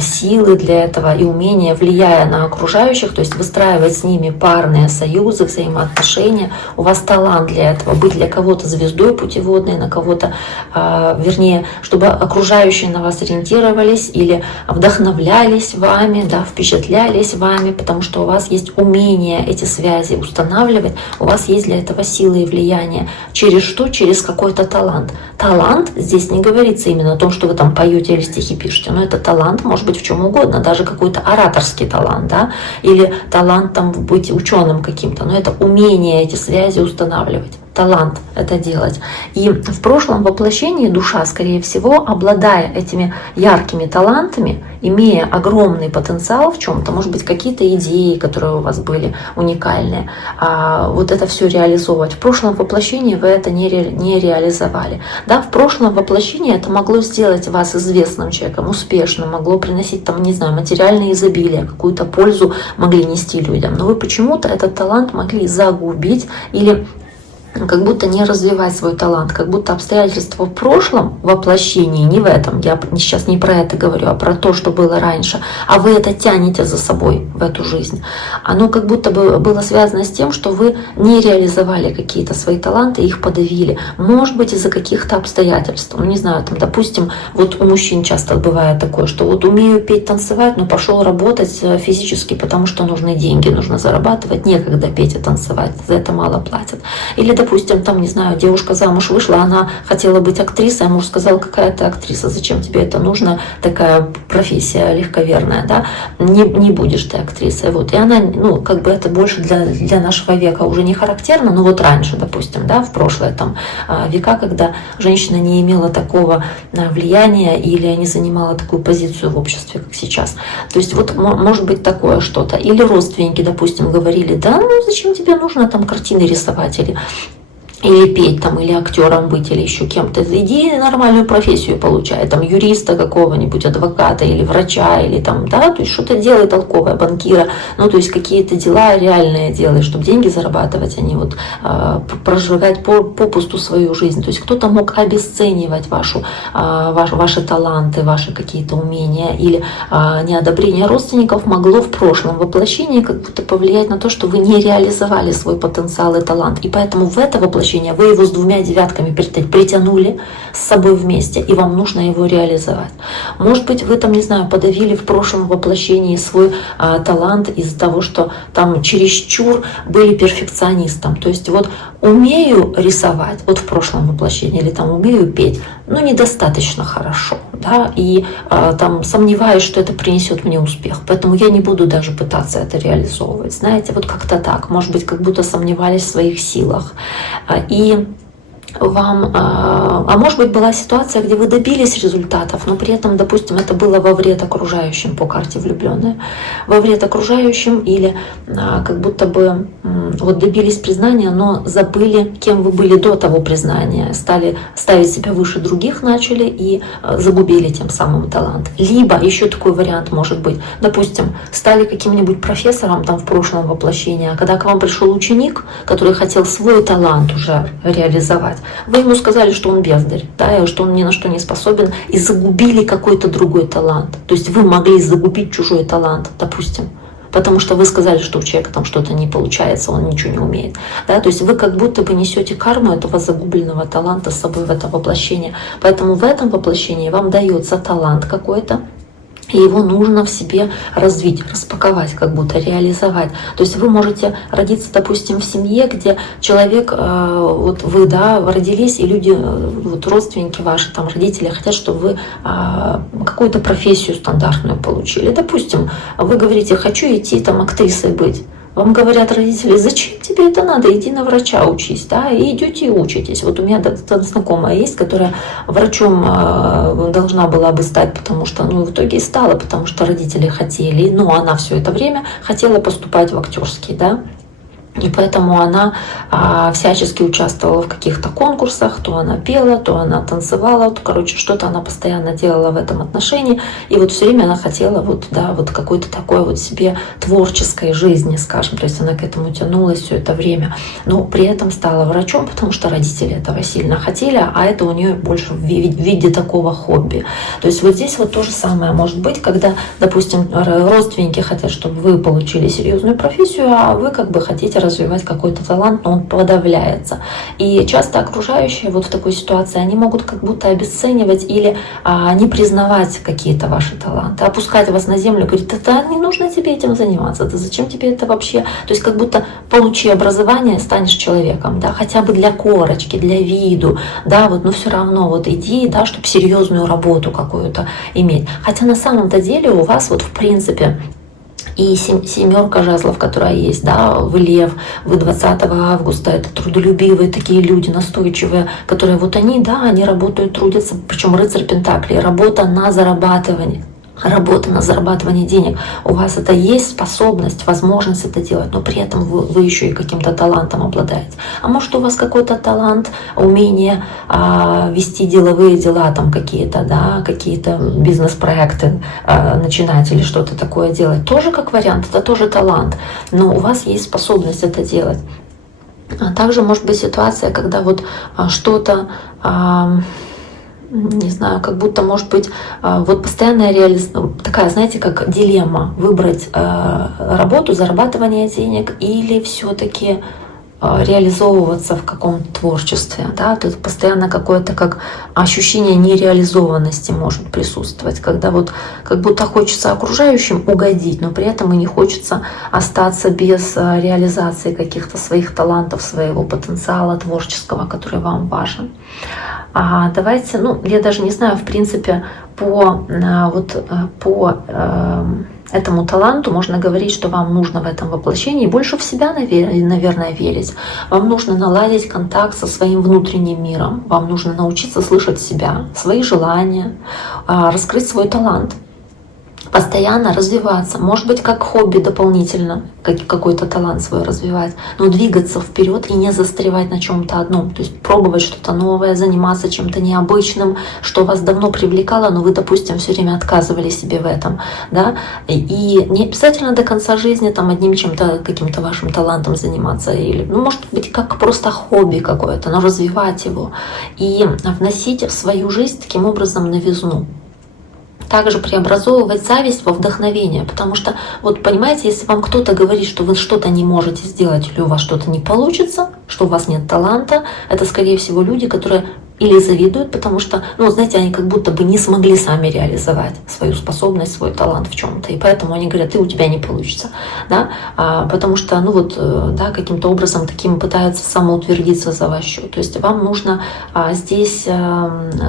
силы для этого и умения, влияя на окружающих, то есть выстраивать с ними парные союзы, взаимоотношения. У вас талант для этого, быть для кого-то звездой путеводной, на кого-то, вернее, чтобы окружающие на вас ориентировались или вдохновлялись вами, да, впечатлялись вами, потому что у вас есть умение эти связи устанавливать, у вас есть для этого силы и влияние. Через что? Через какой-то талант. Талант здесь не говорится именно о том, что вы там поете или стихи пишете, но это талант может быть в чем угодно, даже какой-то ораторский талант, да, или талант там быть ученым каким-то, но это умение эти связи устанавливать. Талант это делать. И в прошлом воплощении душа, скорее всего, обладая этими яркими талантами, имея огромный потенциал в чем-то, может быть, какие-то идеи, которые у вас были уникальные, вот это все реализовывать. В прошлом воплощении вы это не реализовали. Да, в прошлом воплощении это могло сделать вас известным человеком, успешным, могло приносить там, не знаю, материальное изобилие, какую-то пользу могли нести людям. Но вы почему-то этот талант могли загубить или как будто не развивать свой талант, как будто обстоятельства в прошлом воплощении, не в этом, я сейчас не про это говорю, а про то, что было раньше, а вы это тянете за собой в эту жизнь. Оно как будто бы было связано с тем, что вы не реализовали какие-то свои таланты, их подавили. Может быть, из-за каких-то обстоятельств. Ну, не знаю, там, допустим, вот у мужчин часто бывает такое, что вот умею петь, танцевать, но пошел работать физически, потому что нужны деньги, нужно зарабатывать, некогда петь и танцевать, за это мало платят. Или, допустим, там, не знаю, девушка замуж вышла, она хотела быть актрисой, а муж сказал, какая ты актриса, зачем тебе это нужно, такая профессия легковерная, да, не будешь ты актрисой. Вот. И она, ну, как бы это больше для нашего века уже не характерно, но вот раньше, допустим, да, в прошлое там века, когда женщина не имела такого влияния или не занимала такую позицию в обществе, как сейчас. То есть вот может быть такое что-то. Или родственники, допустим, говорили, да, ну зачем тебе нужно там картины рисовать или петь там, или актером быть, или еще кем-то. Иди нормальную профессию получай, там юриста какого-нибудь, адвоката или врача, или там, да, то есть что-то делай толковое, банкира, ну, то есть какие-то дела реальные делай, чтобы деньги зарабатывать, а не вот прожигать попусту свою жизнь. То есть кто-то мог обесценивать ваши таланты, ваши какие-то умения, или неодобрение родственников могло в прошлом воплощении как будто повлиять на то, что вы не реализовали свой потенциал и талант. И поэтому в это воплощение вы его с 2 девятками притянули с собой вместе, и вам нужно его реализовать. Может быть, вы там, не знаю, подавили в прошлом воплощении свой талант из-за того, что там чересчур были перфекционистом. То есть вот умею рисовать, вот в прошлом воплощении, или там умею петь, но недостаточно хорошо, да, и там сомневаюсь, что это принесет мне успех, поэтому я не буду даже пытаться это реализовывать. Знаете, вот как-то так, может быть, как будто сомневались в своих силах. И вам, может быть, была ситуация, где вы добились результатов, но при этом, допустим, это было во вред окружающим по карте влюбленные, во вред окружающим, или как будто бы вот добились признания, но забыли, кем вы были до того признания, стали ставить себя выше других, начали и загубили тем самым талант. Либо еще такой вариант может быть, допустим, стали каким-нибудь профессором там в прошлом воплощении, а когда к вам пришел ученик, который хотел свой талант уже реализовать, вы ему сказали, что он бездарь, да, и что он ни на что не способен, и загубили какой-то другой талант. То есть вы могли загубить чужой талант, допустим, потому что вы сказали, что у человека там что-то не получается, он ничего не умеет. Да? То есть вы как будто бы несете карму этого загубленного таланта с собой в это воплощение. Поэтому в этом воплощении вам дается талант какой-то, и его нужно в себе развить, распаковать, как будто реализовать. То есть вы можете родиться, допустим, в семье, где человек, вот вы, да, родились, и люди, вот родственники ваши, там, родители хотят, чтобы вы какую-то профессию стандартную получили. Допустим, вы говорите, хочу идти там актрисой быть. Вам говорят родители, зачем тебе это надо, иди на врача учись, да, и идете и учитесь. Вот у меня знакомая есть, которая врачом должна была бы стать, потому что, ну, в итоге и стала, потому что родители хотели, но она все это время хотела поступать в актерский, да. И поэтому она всячески участвовала в каких-то конкурсах, то она пела, то она танцевала, то, короче, что-то она постоянно делала в этом отношении. И вот все время она хотела вот, да, вот какой-то такой вот себе творческой жизни, скажем. То есть она к этому тянулась все это время. Но при этом стала врачом, потому что родители этого сильно хотели, а это у нее больше в виде такого хобби. То есть вот здесь вот то же самое может быть, когда, допустим, родственники хотят, чтобы вы получили серьезную профессию, а вы как бы хотите развивать какой-то талант, но он подавляется. И часто окружающие вот в такой ситуации, они могут как будто обесценивать или не признавать какие-то ваши таланты, опускать вас на землю, говорить: да не нужно тебе этим заниматься, да зачем тебе это вообще? То есть как будто получи образование, станешь человеком, да, хотя бы для корочки, для виду, да, вот, но все равно вот иди, да, чтобы серьезную работу какую-то иметь. Хотя на самом-то деле у вас вот в принципе и семерка жезлов, которая есть, да, вы лев, вы 20 августа, это трудолюбивые такие люди, настойчивые, которые вот они, да, они работают, трудятся, причем рыцарь пентаклей, работа на зарабатывание. Работа на зарабатывание денег. У вас это есть способность, возможность это делать, но при этом вы еще и каким-то талантом обладаете. А может у вас какой-то талант, умение вести деловые дела, там какие-то, да, какие-то бизнес-проекты начинать или что-то такое делать. Тоже как вариант, это тоже талант, но у вас есть способность это делать. А также может быть ситуация, когда вот что-то не знаю, как будто, может быть, вот постоянная такая, знаете, как дилемма: выбрать работу, зарабатывание денег или все-таки реализовываться в каком-то творчестве, да, тут постоянно какое-то как ощущение нереализованности может присутствовать, когда вот как будто хочется окружающим угодить, но при этом и не хочется остаться без реализации каких-то своих талантов, своего потенциала творческого, который вам важен. Давайте, ну, я даже не знаю, в принципе, по этому таланту можно говорить, что вам нужно в этом воплощении больше в себя, наверное, верить. Вам нужно наладить контакт со своим внутренним миром. Вам нужно научиться слышать себя, свои желания, раскрыть свой талант. Постоянно развиваться, может быть, как хобби дополнительно, какой-то талант свой развивать, но двигаться вперед и не застревать на чем-то одном, то есть пробовать что-то новое, заниматься чем-то необычным, что вас давно привлекало, но вы, допустим, все время отказывали себе в этом, да, и не обязательно до конца жизни там одним чем-то, каким-то вашим талантом заниматься, или, ну, может быть, как просто хобби какое-то, но развивать его и вносить в свою жизнь таким образом новизну. Также преобразовывать зависть во вдохновение, потому что, вот понимаете, если вам кто-то говорит, что вы что-то не можете сделать или у вас что-то не получится, что у вас нет таланта, это, скорее всего, люди, которые или завидуют, потому что, ну, знаете, они как будто бы не смогли сами реализовать свою способность, свой талант в чем-то, и поэтому они говорят: и у тебя не получится, да, потому что, ну вот, да, каким-то образом таким пытаются самоутвердиться за ваш счет. То есть вам нужно здесь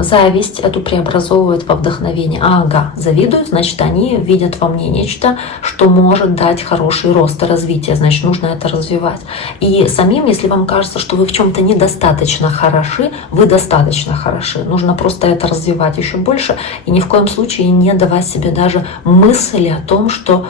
зависть эту преобразовывать во вдохновение. Ага, завидуют, значит, они видят во мне нечто, что может дать хороший рост и развитие, значит, нужно это развивать. И самим, если вам кажется, что вы в чем-то недостаточно хороши, вы достаточно хороши. Нужно просто это развивать еще больше и ни в коем случае не давать себе даже мысли о том, что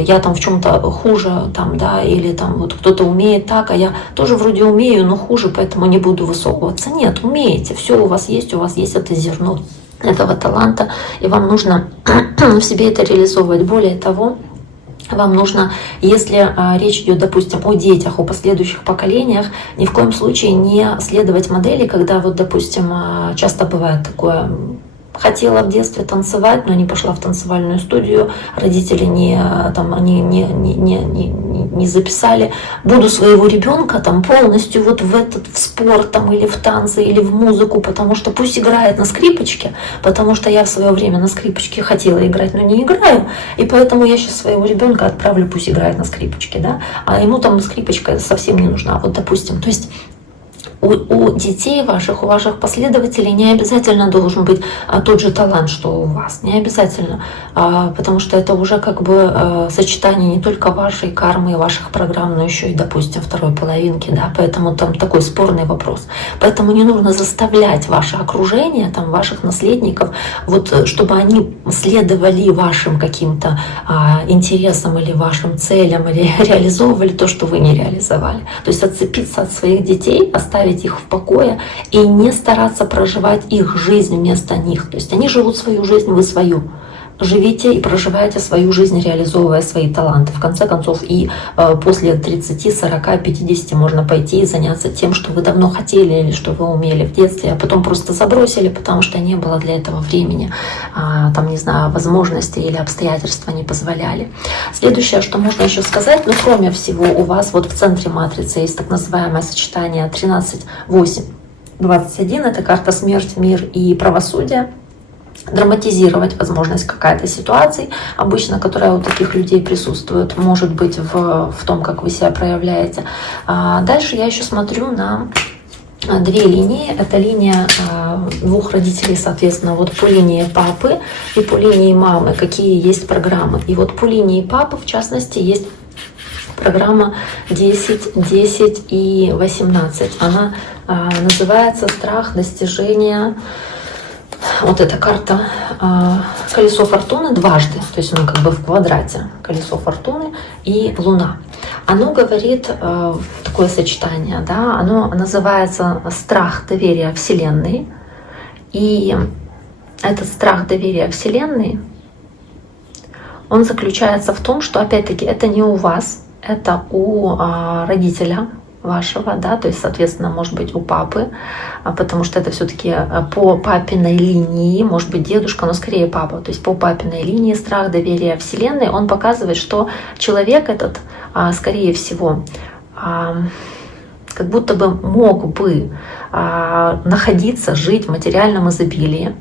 я там в чем-то хуже, там, да, или там вот кто-то умеет так, а я тоже вроде умею, но хуже, поэтому не буду высовываться. Нет, умеете, все у вас есть это зерно этого таланта, и вам нужно в себе это реализовывать. Более того, вам нужно, если речь идет, допустим, о детях, о последующих поколениях, ни в коем случае не следовать модели, когда вот, допустим, часто бывает такое: хотела в детстве танцевать, но не пошла в танцевальную студию, родители не записали. Буду своего ребенка там полностью вот в спорт там, или в танцы, или в музыку, потому что пусть играет на скрипочке, потому что я в свое время на скрипочке хотела играть, но не играю, и поэтому я сейчас своего ребенка отправлю, пусть играет на скрипочке, да, а ему там скрипочка совсем не нужна, вот, допустим. То есть у детей ваших, у ваших последователей не обязательно должен быть тот же талант, что у вас. Не обязательно. Потому что это уже как бы сочетание не только вашей кармы и ваших программ, но еще и, допустим, второй половинки. Да? Поэтому там такой спорный вопрос. Поэтому не нужно заставлять ваше окружение, там, ваших наследников, вот, чтобы они следовали вашим каким-то интересам или вашим целям, или реализовывали то, что вы не реализовали. То есть отцепиться от своих детей, оставить их в покое и не стараться проживать их жизнь вместо них. То есть они живут свою жизнь, вы свою. Живите и проживайте свою жизнь, реализовывая свои таланты. В конце концов, и после 30, 40, 50 можно пойти и заняться тем, что вы давно хотели или что вы умели в детстве, а потом просто забросили, потому что не было для этого времени, там, не знаю, возможностей или обстоятельства не позволяли. Следующее, что можно еще сказать, ну, кроме всего, у вас вот в центре матрицы есть так называемое сочетание 13, 8, 21. Это карта смерть, мир и правосудие. Драматизировать возможность какой-то ситуации, обычно, которая у таких людей присутствует, может быть, в том, как вы себя проявляете. Дальше я еще смотрю на две линии. Это линия двух родителей, соответственно, вот по линии папы и по линии мамы, какие есть программы. И вот по линии папы, в частности, есть программа 10, 10 и 18. Она называется «Страх достижения». Вот эта карта колесо фортуны дважды, то есть оно как бы в квадрате, колесо фортуны и луна. Оно говорит, такое сочетание, да, оно называется страх доверия Вселенной. И этот страх доверия Вселенной, он заключается в том, что опять-таки это не у вас, это у родителя вашего, да, то есть, соответственно, может быть, у папы, потому что это все-таки по папиной линии, может быть, дедушка, но скорее папа, то есть по папиной линии страх доверия Вселенной, он показывает, что человек этот, скорее всего, как будто бы мог бы находиться, жить в материальном изобилии,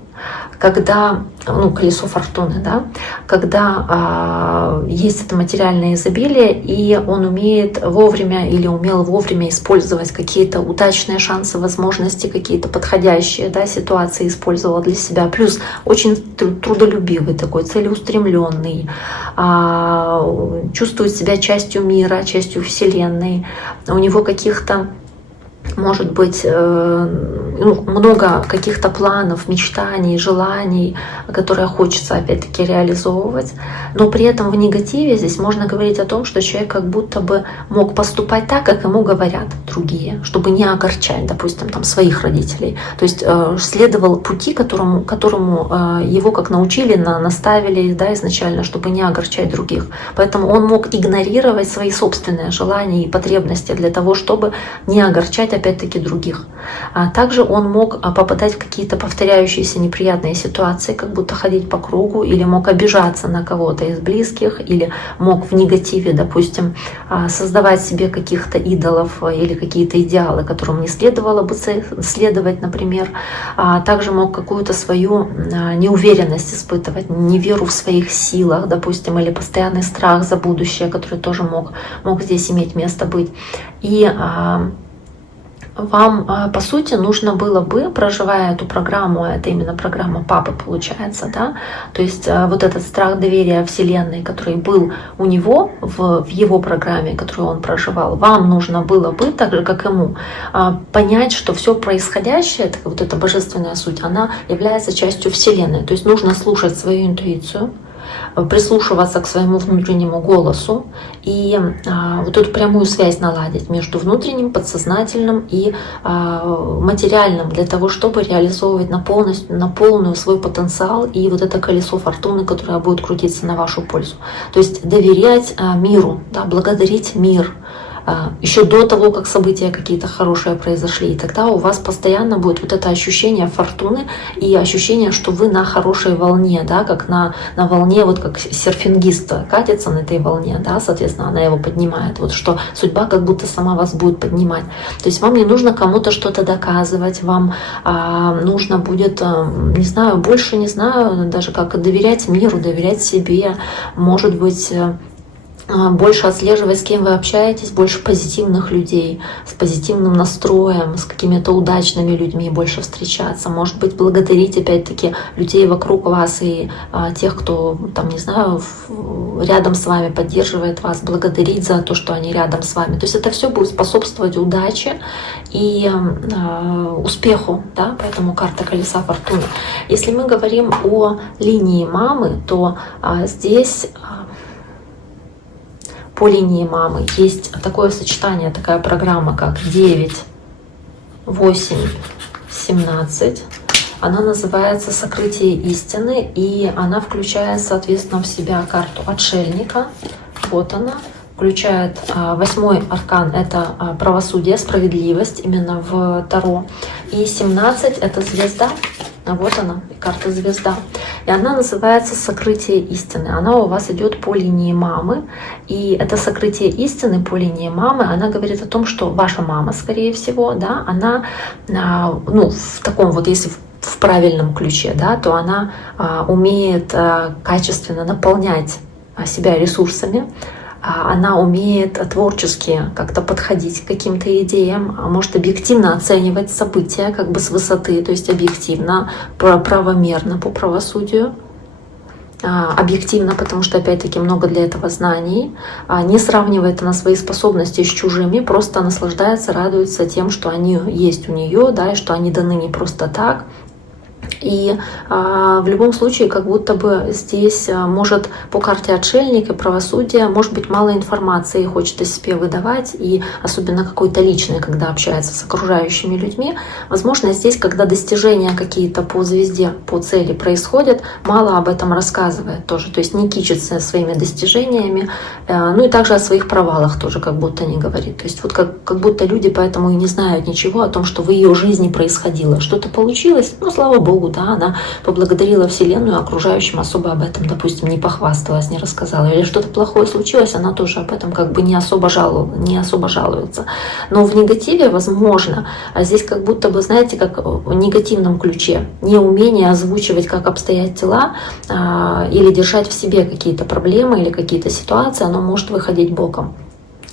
когда, ну, колесо фортуны, да, когда есть это материальное изобилие, и он умеет вовремя или умел вовремя использовать какие-то удачные шансы, возможности, какие-то подходящие, да, ситуации использовал для себя. Плюс очень трудолюбивый такой, целеустремленный, чувствует себя частью мира, частью Вселенной. У него каких-то, может быть, много каких-то планов, мечтаний, желаний, которые хочется опять-таки реализовывать. Но при этом в негативе здесь можно говорить о том, что человек как будто бы мог поступать так, как ему говорят другие, чтобы не огорчать, допустим, там, своих родителей. То есть следовал пути, которому его как научили, наставили, да, изначально, чтобы не огорчать других. Поэтому он мог игнорировать свои собственные желания и потребности для того, чтобы не огорчать опять-таки других. А также он мог попадать в какие-то повторяющиеся неприятные ситуации, как будто ходить по кругу, или мог обижаться на кого-то из близких, или мог в негативе, допустим, создавать себе каких-то идолов или какие-то идеалы, которым не следовало бы следовать, например. Также мог какую-то свою неуверенность испытывать, неверу в своих силах, допустим, или постоянный страх за будущее, который тоже мог здесь иметь место быть. И вам, по сути, нужно было бы, проживая эту программу, это именно программа папы получается, да, то есть вот этот страх доверия Вселенной, который был у него в его программе, которую он проживал, вам нужно было бы, так же как ему, понять, что все происходящее, вот эта божественная суть, она является частью Вселенной, то есть нужно слушать свою интуицию, прислушиваться к своему внутреннему голосу и вот эту прямую связь наладить между внутренним, подсознательным и материальным для того, чтобы реализовывать на полную свой потенциал и вот это колесо фортуны, которое будет крутиться на вашу пользу. То есть доверять миру, да, благодарить мир, еще до того, как события какие-то хорошие произошли. И тогда у вас постоянно будет вот это ощущение фортуны и ощущение, что вы на хорошей волне, да, как на волне, вот как серфингист катится на этой волне, да, соответственно, она его поднимает. Вот что судьба как будто сама вас будет поднимать. То есть вам не нужно кому-то что-то доказывать, вам нужно будет, не знаю, больше не знаю, даже как доверять миру, доверять себе, может быть, больше отслеживать, с кем вы общаетесь, больше позитивных людей, с позитивным настроем, с какими-то удачными людьми больше встречаться. Может быть, благодарить опять-таки людей вокруг вас и тех, кто, там, не знаю, рядом с вами поддерживает вас, благодарить за то, что они рядом с вами. То есть это все будет способствовать удаче и успеху, да, поэтому карта колеса фортуны. Если мы говорим о линии мамы, то здесь по линии мамы есть такое сочетание, такая программа, как 9, 8, 17. Она называется «Сокрытие истины», и она включает, соответственно, в себя карту отшельника. Вот она. Включает 8-й аркан, это правосудие, справедливость, именно в Таро. И 17 это звезда. Вот она, карта звезда. И она называется «Сокрытие истины». Она у вас идет по линии мамы. И это сокрытие истины по линии мамы, она говорит о том, что ваша мама, скорее всего, да, она, ну, в таком вот, если в правильном ключе, да, то она умеет качественно наполнять себя ресурсами. Она умеет творчески как-то подходить к каким-то идеям, может объективно оценивать события как бы с высоты, то есть объективно, правомерно по правосудию, объективно, потому что опять-таки много для этого знаний, не сравнивает она свои способности с чужими, просто наслаждается, радуется тем, что они есть у нее, да, и что они даны не просто так. И в любом случае, как будто бы здесь может по карте отшельника, правосудия, может быть мало информации, хочет о себе выдавать, и особенно какой-то личной, когда общается с окружающими людьми. Возможно, здесь, когда достижения какие-то по звезде, по цели происходят, мало об этом рассказывает тоже, то есть не кичится своими достижениями, ну и также о своих провалах тоже как будто не говорит. То есть вот как будто люди поэтому и не знают ничего о том, что в ее жизни происходило. Что-то получилось, ну слава Богу, да, она поблагодарила Вселенную, окружающим особо об этом, допустим, не похвасталась, не рассказала. Или что-то плохое случилось, она тоже об этом как бы не особо жалуется. Но в негативе, возможно, здесь как будто бы, знаете, как в негативном ключе, неумение озвучивать, как обстоят дела, или держать в себе какие-то проблемы или какие-то ситуации, оно может выходить боком.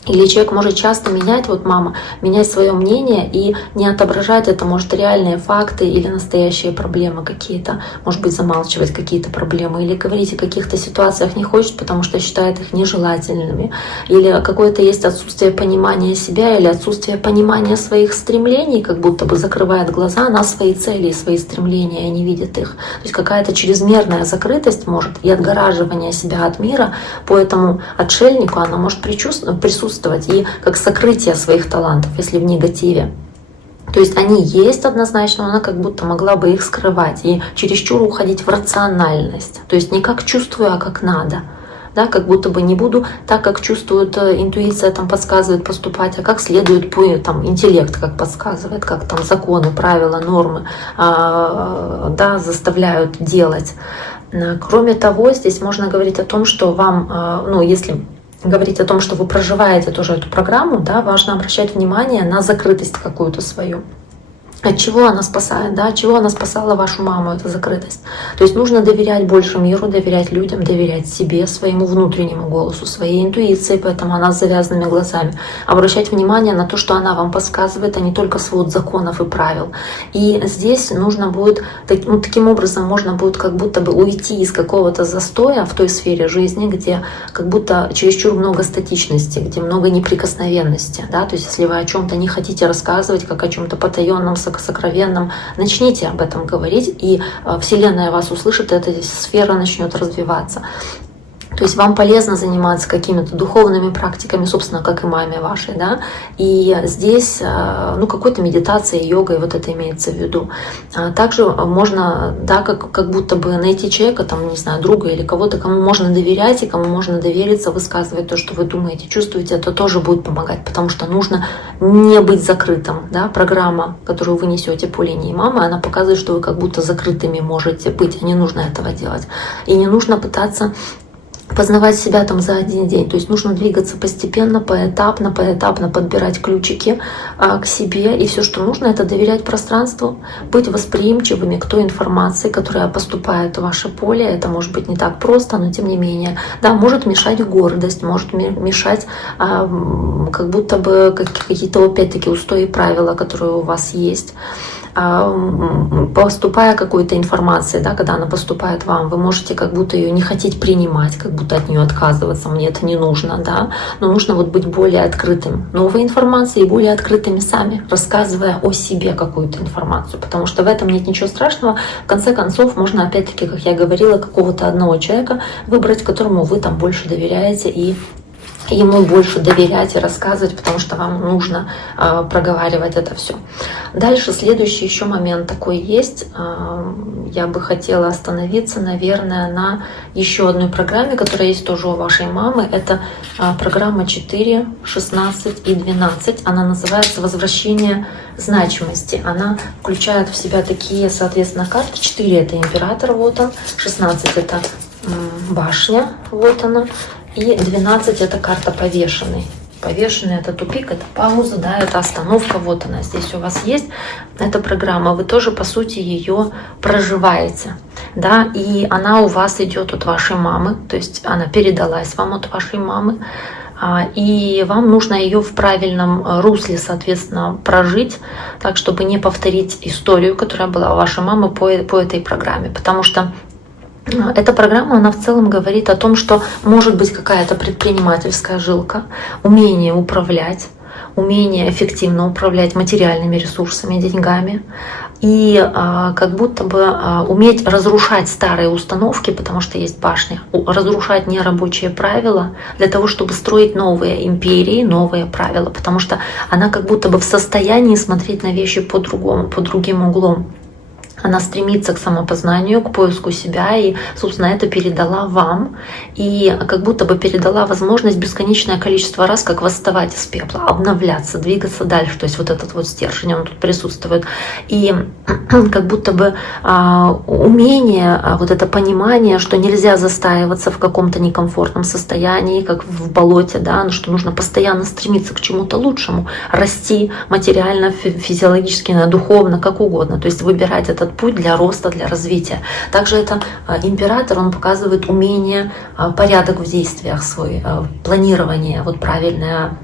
Или человек может часто менять, вот мама, менять свое мнение и не отображать это, может, реальные факты или настоящие проблемы какие-то, может быть, замалчивать какие-то проблемы, или говорить о каких-то ситуациях не хочет, потому что считает их нежелательными, или какое-то есть отсутствие понимания себя или отсутствие понимания своих стремлений, как будто бы закрывает глаза на свои цели и свои стремления, и не видит их. То есть какая-то чрезмерная закрытость может и отгораживание себя от мира, по этому отшельнику она может присутствовать и как сокрытие своих талантов, если в негативе. То есть они есть однозначно, но она как будто могла бы их скрывать и чересчур уходить в рациональность. То есть не как чувствую, а как надо. Да, как будто бы не буду так, как чувствует интуиция, там подсказывает поступать, а как следует там, интеллект, как подсказывает, как там законы, правила, нормы да, заставляют делать. Кроме того, здесь можно говорить о том, что вам, ну, если говорить о том, что вы проживаете тоже эту программу, да, важно обращать внимание на закрытость какую-то свою. От чего она спасает, да, от чего она спасала вашу маму, эта закрытость. То есть нужно доверять больше миру, доверять людям, доверять себе, своему внутреннему голосу, своей интуиции, поэтому она с завязанными глазами. Обращать внимание на то, что она вам подсказывает, а не только свод законов и правил. И здесь нужно будет, ну, таким образом можно будет как будто бы уйти из какого-то застоя в той сфере жизни, где как будто чересчур много статичности, где много неприкосновенности. Да? То есть если вы о чем-то не хотите рассказывать, как о чем-то потаенном, сокровенном, начните об этом говорить, и Вселенная вас услышит, и эта сфера начнет развиваться. То есть вам полезно заниматься какими-то духовными практиками, собственно, как и маме вашей, да, и здесь, ну, какой-то медитацией, йогой, вот это имеется в виду. Также можно, да, как будто бы найти человека, там, не знаю, друга или кого-то, кому можно доверять и кому можно довериться, высказывать то, что вы думаете, чувствуете, это тоже будет помогать, потому что нужно не быть закрытым, да, программа, которую вы несете по линии мамы, она показывает, что вы как будто закрытыми можете быть, и не нужно этого делать. И не нужно пытаться познавать себя там за один день. То есть нужно двигаться постепенно, поэтапно подбирать ключики к себе. И все, что нужно, это доверять пространству, быть восприимчивыми к той информации, которая поступает в ваше поле. Это может быть не так просто, но тем не менее. Да, может мешать гордость, может мешать как будто бы какие-то опять-таки устои и правила, которые у вас есть. Поступая какой-то информации, да, когда она поступает вам, вы можете как будто ее не хотеть принимать, как будто от нее отказываться, мне это не нужно, да, но нужно вот быть более открытым новой информации и более открытыми сами, рассказывая о себе какую-то информацию, потому что в этом нет ничего страшного. В конце концов, можно опять-таки, как я говорила, какого-то одного человека выбрать, которому вы там больше доверяете, и ему больше доверять и рассказывать, потому что вам нужно проговаривать это все. Дальше следующий еще момент такой есть. Я бы хотела остановиться, наверное, на еще одной программе, которая есть тоже у вашей мамы. Это программа 4, 16 и 12. Она называется «Возвращение значимости». Она включает в себя такие, соответственно, карты. 4 — это император, вот он. 16 — это башня, вот она. И 12 — это карта повешенный. Повешенный — это тупик, это пауза, да, это остановка. Вот она здесь у вас есть. Эта программа, вы тоже, по сути, ее проживаете. Да, и она у вас идет от вашей мамы, то есть она передалась вам от вашей мамы. И вам нужно ее в правильном русле, соответственно, прожить, так, чтобы не повторить историю, которая была у вашей мамы по этой программе. Потому что эта программа, она в целом говорит о том, что может быть какая-то предпринимательская жилка, умение управлять, умение эффективно управлять материальными ресурсами, деньгами, и как будто бы уметь разрушать старые установки, потому что есть башня, разрушать нерабочие правила для того, чтобы строить новые империи, новые правила, потому что она как будто бы в состоянии смотреть на вещи по-другому, под другим углом. Она стремится к самопознанию, к поиску себя, и, собственно, это передала вам. И как будто бы передала возможность бесконечное количество раз, как восставать из пепла, обновляться, двигаться дальше. То есть вот этот вот стержень, он тут присутствует. И как будто бы умение, вот это понимание, что нельзя застаиваться в каком-то некомфортном состоянии, как в болоте, да, что нужно постоянно стремиться к чему-то лучшему, расти материально, физиологически, духовно, как угодно. То есть выбирать этот путь для роста, для развития. Также это император, он показывает умение, порядок в действиях свой, планирование, вот правильное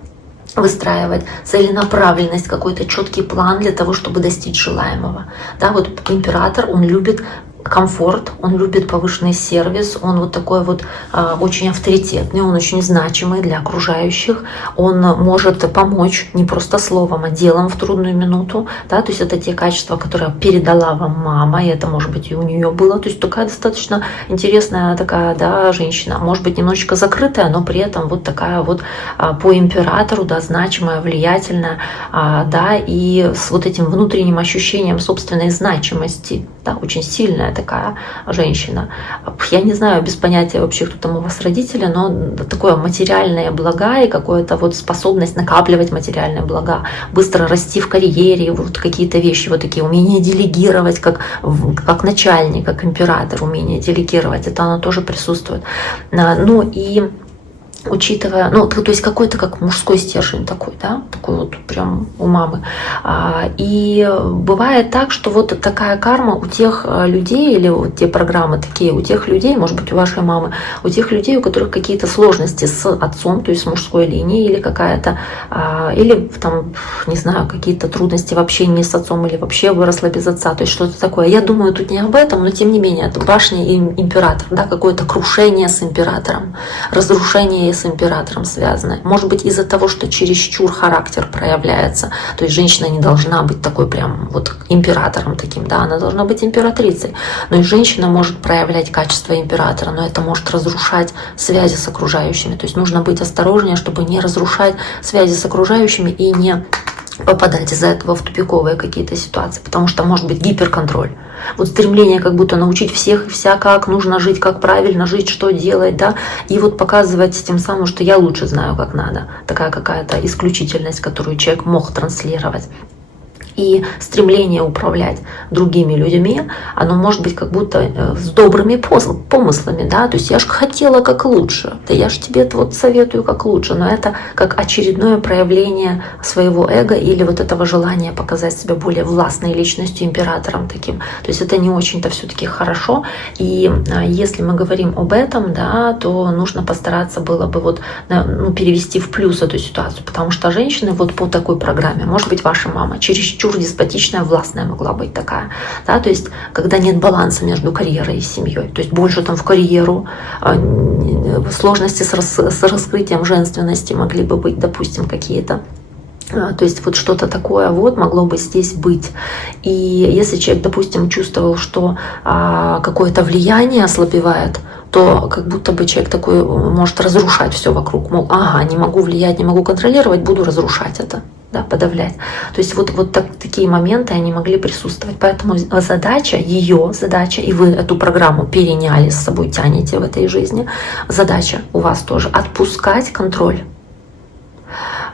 выстраивать, целенаправленность, какой-то четкий план для того, чтобы достичь желаемого. Да, вот император, он любит комфорт, он любит повышенный сервис, он вот такой вот очень авторитетный, он очень значимый для окружающих, он может помочь не просто словом, а делом в трудную минуту, да, то есть это те качества, которые передала вам мама, и это, может быть, и у нее было, то есть такая достаточно интересная такая, да, женщина, может быть, немножечко закрытая, но при этом вот такая вот по императору, да, значимая, влиятельная, да, и с вот этим внутренним ощущением собственной значимости, да, очень сильная такая женщина. Я не знаю, без понятия вообще, кто там у вас родители, но такое материальное блага и какая-то вот способность накапливать материальные блага, быстро расти в карьере, вот какие-то вещи, вот такие умение делегировать, как начальник, как император, умение делегировать, это оно тоже присутствует. Ну и учитывая, ну, то есть какой-то как мужской стержень такой, да, такой вот прям у мамы. И бывает так, что вот такая карма у тех людей, или вот те программы такие у тех людей, может быть, у вашей мамы, у тех людей, у которых какие-то сложности с отцом, то есть с мужской линией, или какая-то, или там, не знаю, какие-то трудности в общении с отцом, или вообще выросла без отца, то есть что-то такое. Я думаю, тут не об этом, но тем не менее, это башня и император, да, какое-то крушение с императором, разрушение с императором связаны. Может быть, из-за того, что чересчур характер проявляется. То есть женщина не должна быть такой прям вот императором таким, да, она должна быть императрицей. Но и женщина может проявлять качество императора, но это может разрушать связи с окружающими. То есть нужно быть осторожнее, чтобы не разрушать связи с окружающими и не попадать из-за этого в тупиковые какие-то ситуации, потому что может быть гиперконтроль. Вот стремление как будто научить всех и вся, как нужно жить, как правильно жить, что делать, да, и вот показывать тем самым, что я лучше знаю, как надо. Такая какая-то исключительность, которую человек мог транслировать. И стремление управлять другими людьми, оно может быть как будто с добрыми помыслами, да, то есть я же хотела как лучше, да я же тебе вот советую как лучше, но это как очередное проявление своего эго или вот этого желания показать себя более властной личностью, императором таким. То есть это не очень-то все-таки хорошо, и если мы говорим об этом, да, то нужно постараться было бы вот, перевести в плюс эту ситуацию, потому что женщины вот по такой программе, может быть, ваша мама чересчур деспотичная, властная могла быть такая, да, то есть когда нет баланса между карьерой и семьей, то есть больше там в карьеру, сложности с раскрытием женственности могли бы быть, допустим, какие-то. То есть вот что-то такое вот могло бы здесь быть. И если человек, допустим, чувствовал, что какое-то влияние ослабевает, то как будто бы человек такой может разрушать все вокруг. Мол, не могу влиять, не могу контролировать, буду разрушать это, да, подавлять. То есть вот такие моменты, они могли присутствовать. Поэтому ее задача, и вы эту программу переняли с собой, тянете в этой жизни, задача у вас тоже отпускать контроль.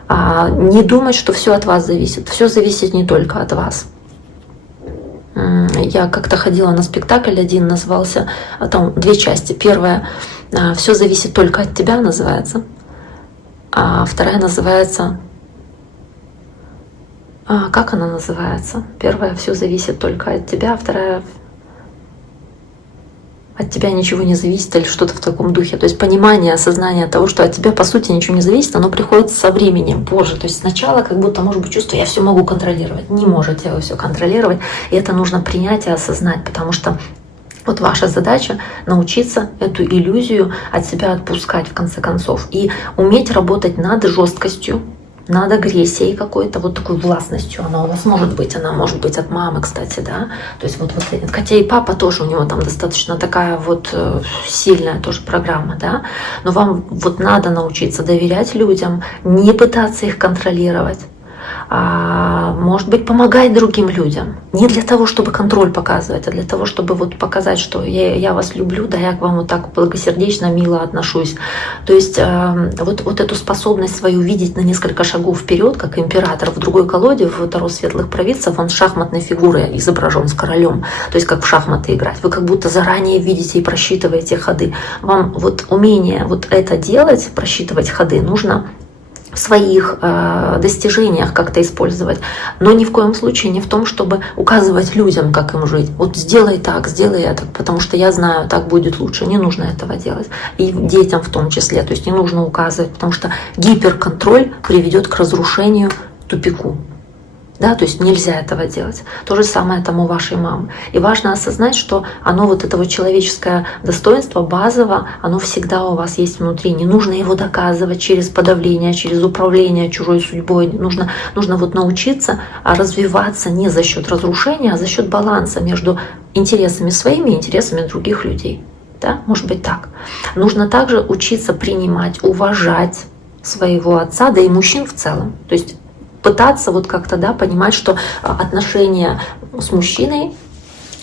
Не думать, что все от вас зависит. Все зависит не только от вас. Я как-то ходила на спектакль один, назывался, там 2 части. Первая «Все зависит только от тебя» называется, а вторая называется... Как она называется? Первая «Все зависит только от тебя», а вторая «От тебя ничего не зависит» или что-то в таком духе. То есть понимание, осознание того, что от тебя по сути ничего не зависит, оно приходит со временем, позже. То есть сначала как будто может быть чувство, я все могу контролировать. Не можете вы все контролировать. И это нужно принять и осознать, потому что вот ваша задача научиться эту иллюзию от себя отпускать в конце концов. И уметь работать над жесткостью, над агрессией какой-то, вот такой властностью. Она у вас может быть от мамы, кстати, да. То есть вот хотя и папа тоже, у него там достаточно такая вот сильная тоже программа, да. Но вам вот надо научиться доверять людям, не пытаться их контролировать. Может быть, помогать другим людям. Не для того, чтобы контроль показывать, а для того, чтобы вот показать, что я вас люблю, да, я к вам вот так благосердечно, мило отношусь. То есть вот эту способность свою видеть на несколько шагов вперед, как император в другой колоде, в Таро светлых провидцев, он шахматной фигурой изображен с королем. То есть как в шахматы играть. Вы как будто заранее видите и просчитываете ходы. Вам вот умение вот это делать, просчитывать ходы, нужно в своих достижениях как-то использовать, но ни в коем случае не в том, чтобы указывать людям, как им жить. Вот сделай так, сделай это, потому что я знаю, так будет лучше. Не нужно этого делать. И детям в том числе. То есть не нужно указывать, потому что гиперконтроль приведет к разрушению, тупику. Да, то есть нельзя этого делать. То же самое там у вашей мамы. И важно осознать, что оно вот это вот человеческое достоинство базово, оно всегда у вас есть внутри. Не нужно его доказывать через подавление, через управление чужой судьбой. Нужно вот научиться развиваться не за счет разрушения, а за счет баланса между интересами своими и интересами других людей. Да? Может быть так. Нужно также учиться принимать, уважать своего отца, да и мужчин в целом. То есть пытаться вот как-то, да, понимать, что отношения с мужчиной,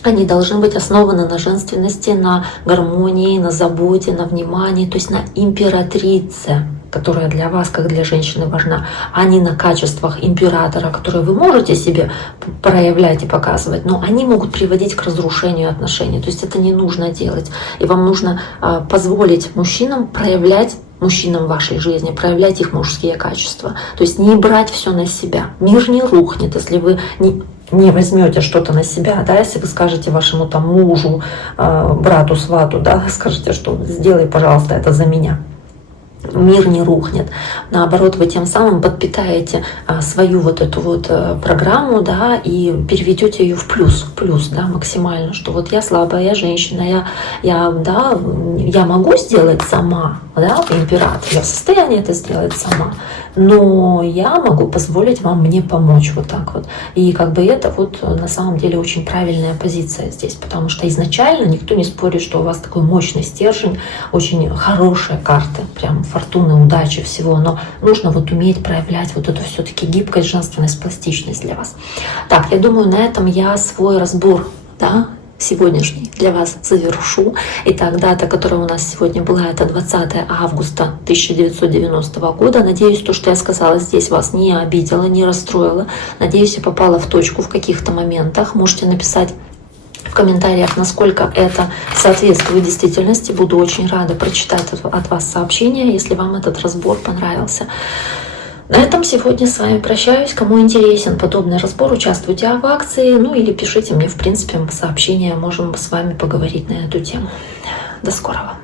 они должны быть основаны на женственности, на гармонии, на заботе, на внимании, то есть на императрице, которая для вас, как для женщины, важна, а не на качествах императора, которые вы можете себе проявлять и показывать, но они могут приводить к разрушению отношений. То есть это не нужно делать. И вам нужно позволить мужчинам проявлять мужчинам в вашей жизни, проявлять их мужские качества. То есть не брать все на себя. Мир не рухнет, если вы не возьмете что-то на себя, да, если вы скажете вашему там мужу, брату, свату, да, скажете, что сделай, пожалуйста, это за меня. Мир не рухнет. Наоборот, вы тем самым подпитаете свою вот эту вот программу, да, и переведете ее в плюс, да, максимально, что вот я слабая, я женщина, я могу сделать сама, да, император, я в состоянии это сделать сама, но я могу позволить вам мне помочь вот так вот. И как бы это вот на самом деле очень правильная позиция здесь, потому что изначально никто не спорит, что у вас такой мощный стержень, очень хорошие карты, прям фортуны, удачи, всего, но нужно вот уметь проявлять вот эту все-таки гибкость, женственность, пластичность для вас. Так, я думаю, на этом я свой разбор, да, сегодняшний для вас завершу. Итак, дата, которая у нас сегодня была, это 20 августа 1990 года. Надеюсь, то, что я сказала здесь, вас не обидела, не расстроила. Надеюсь, я попала в точку в каких-то моментах. Можете написать в комментариях, насколько это соответствует действительности. Буду очень рада прочитать от вас сообщения, если вам этот разбор понравился. На этом сегодня с вами прощаюсь. Кому интересен подобный разбор, участвуйте в акции, ну или пишите мне, в принципе, сообщения, можем с вами поговорить на эту тему. До скорого!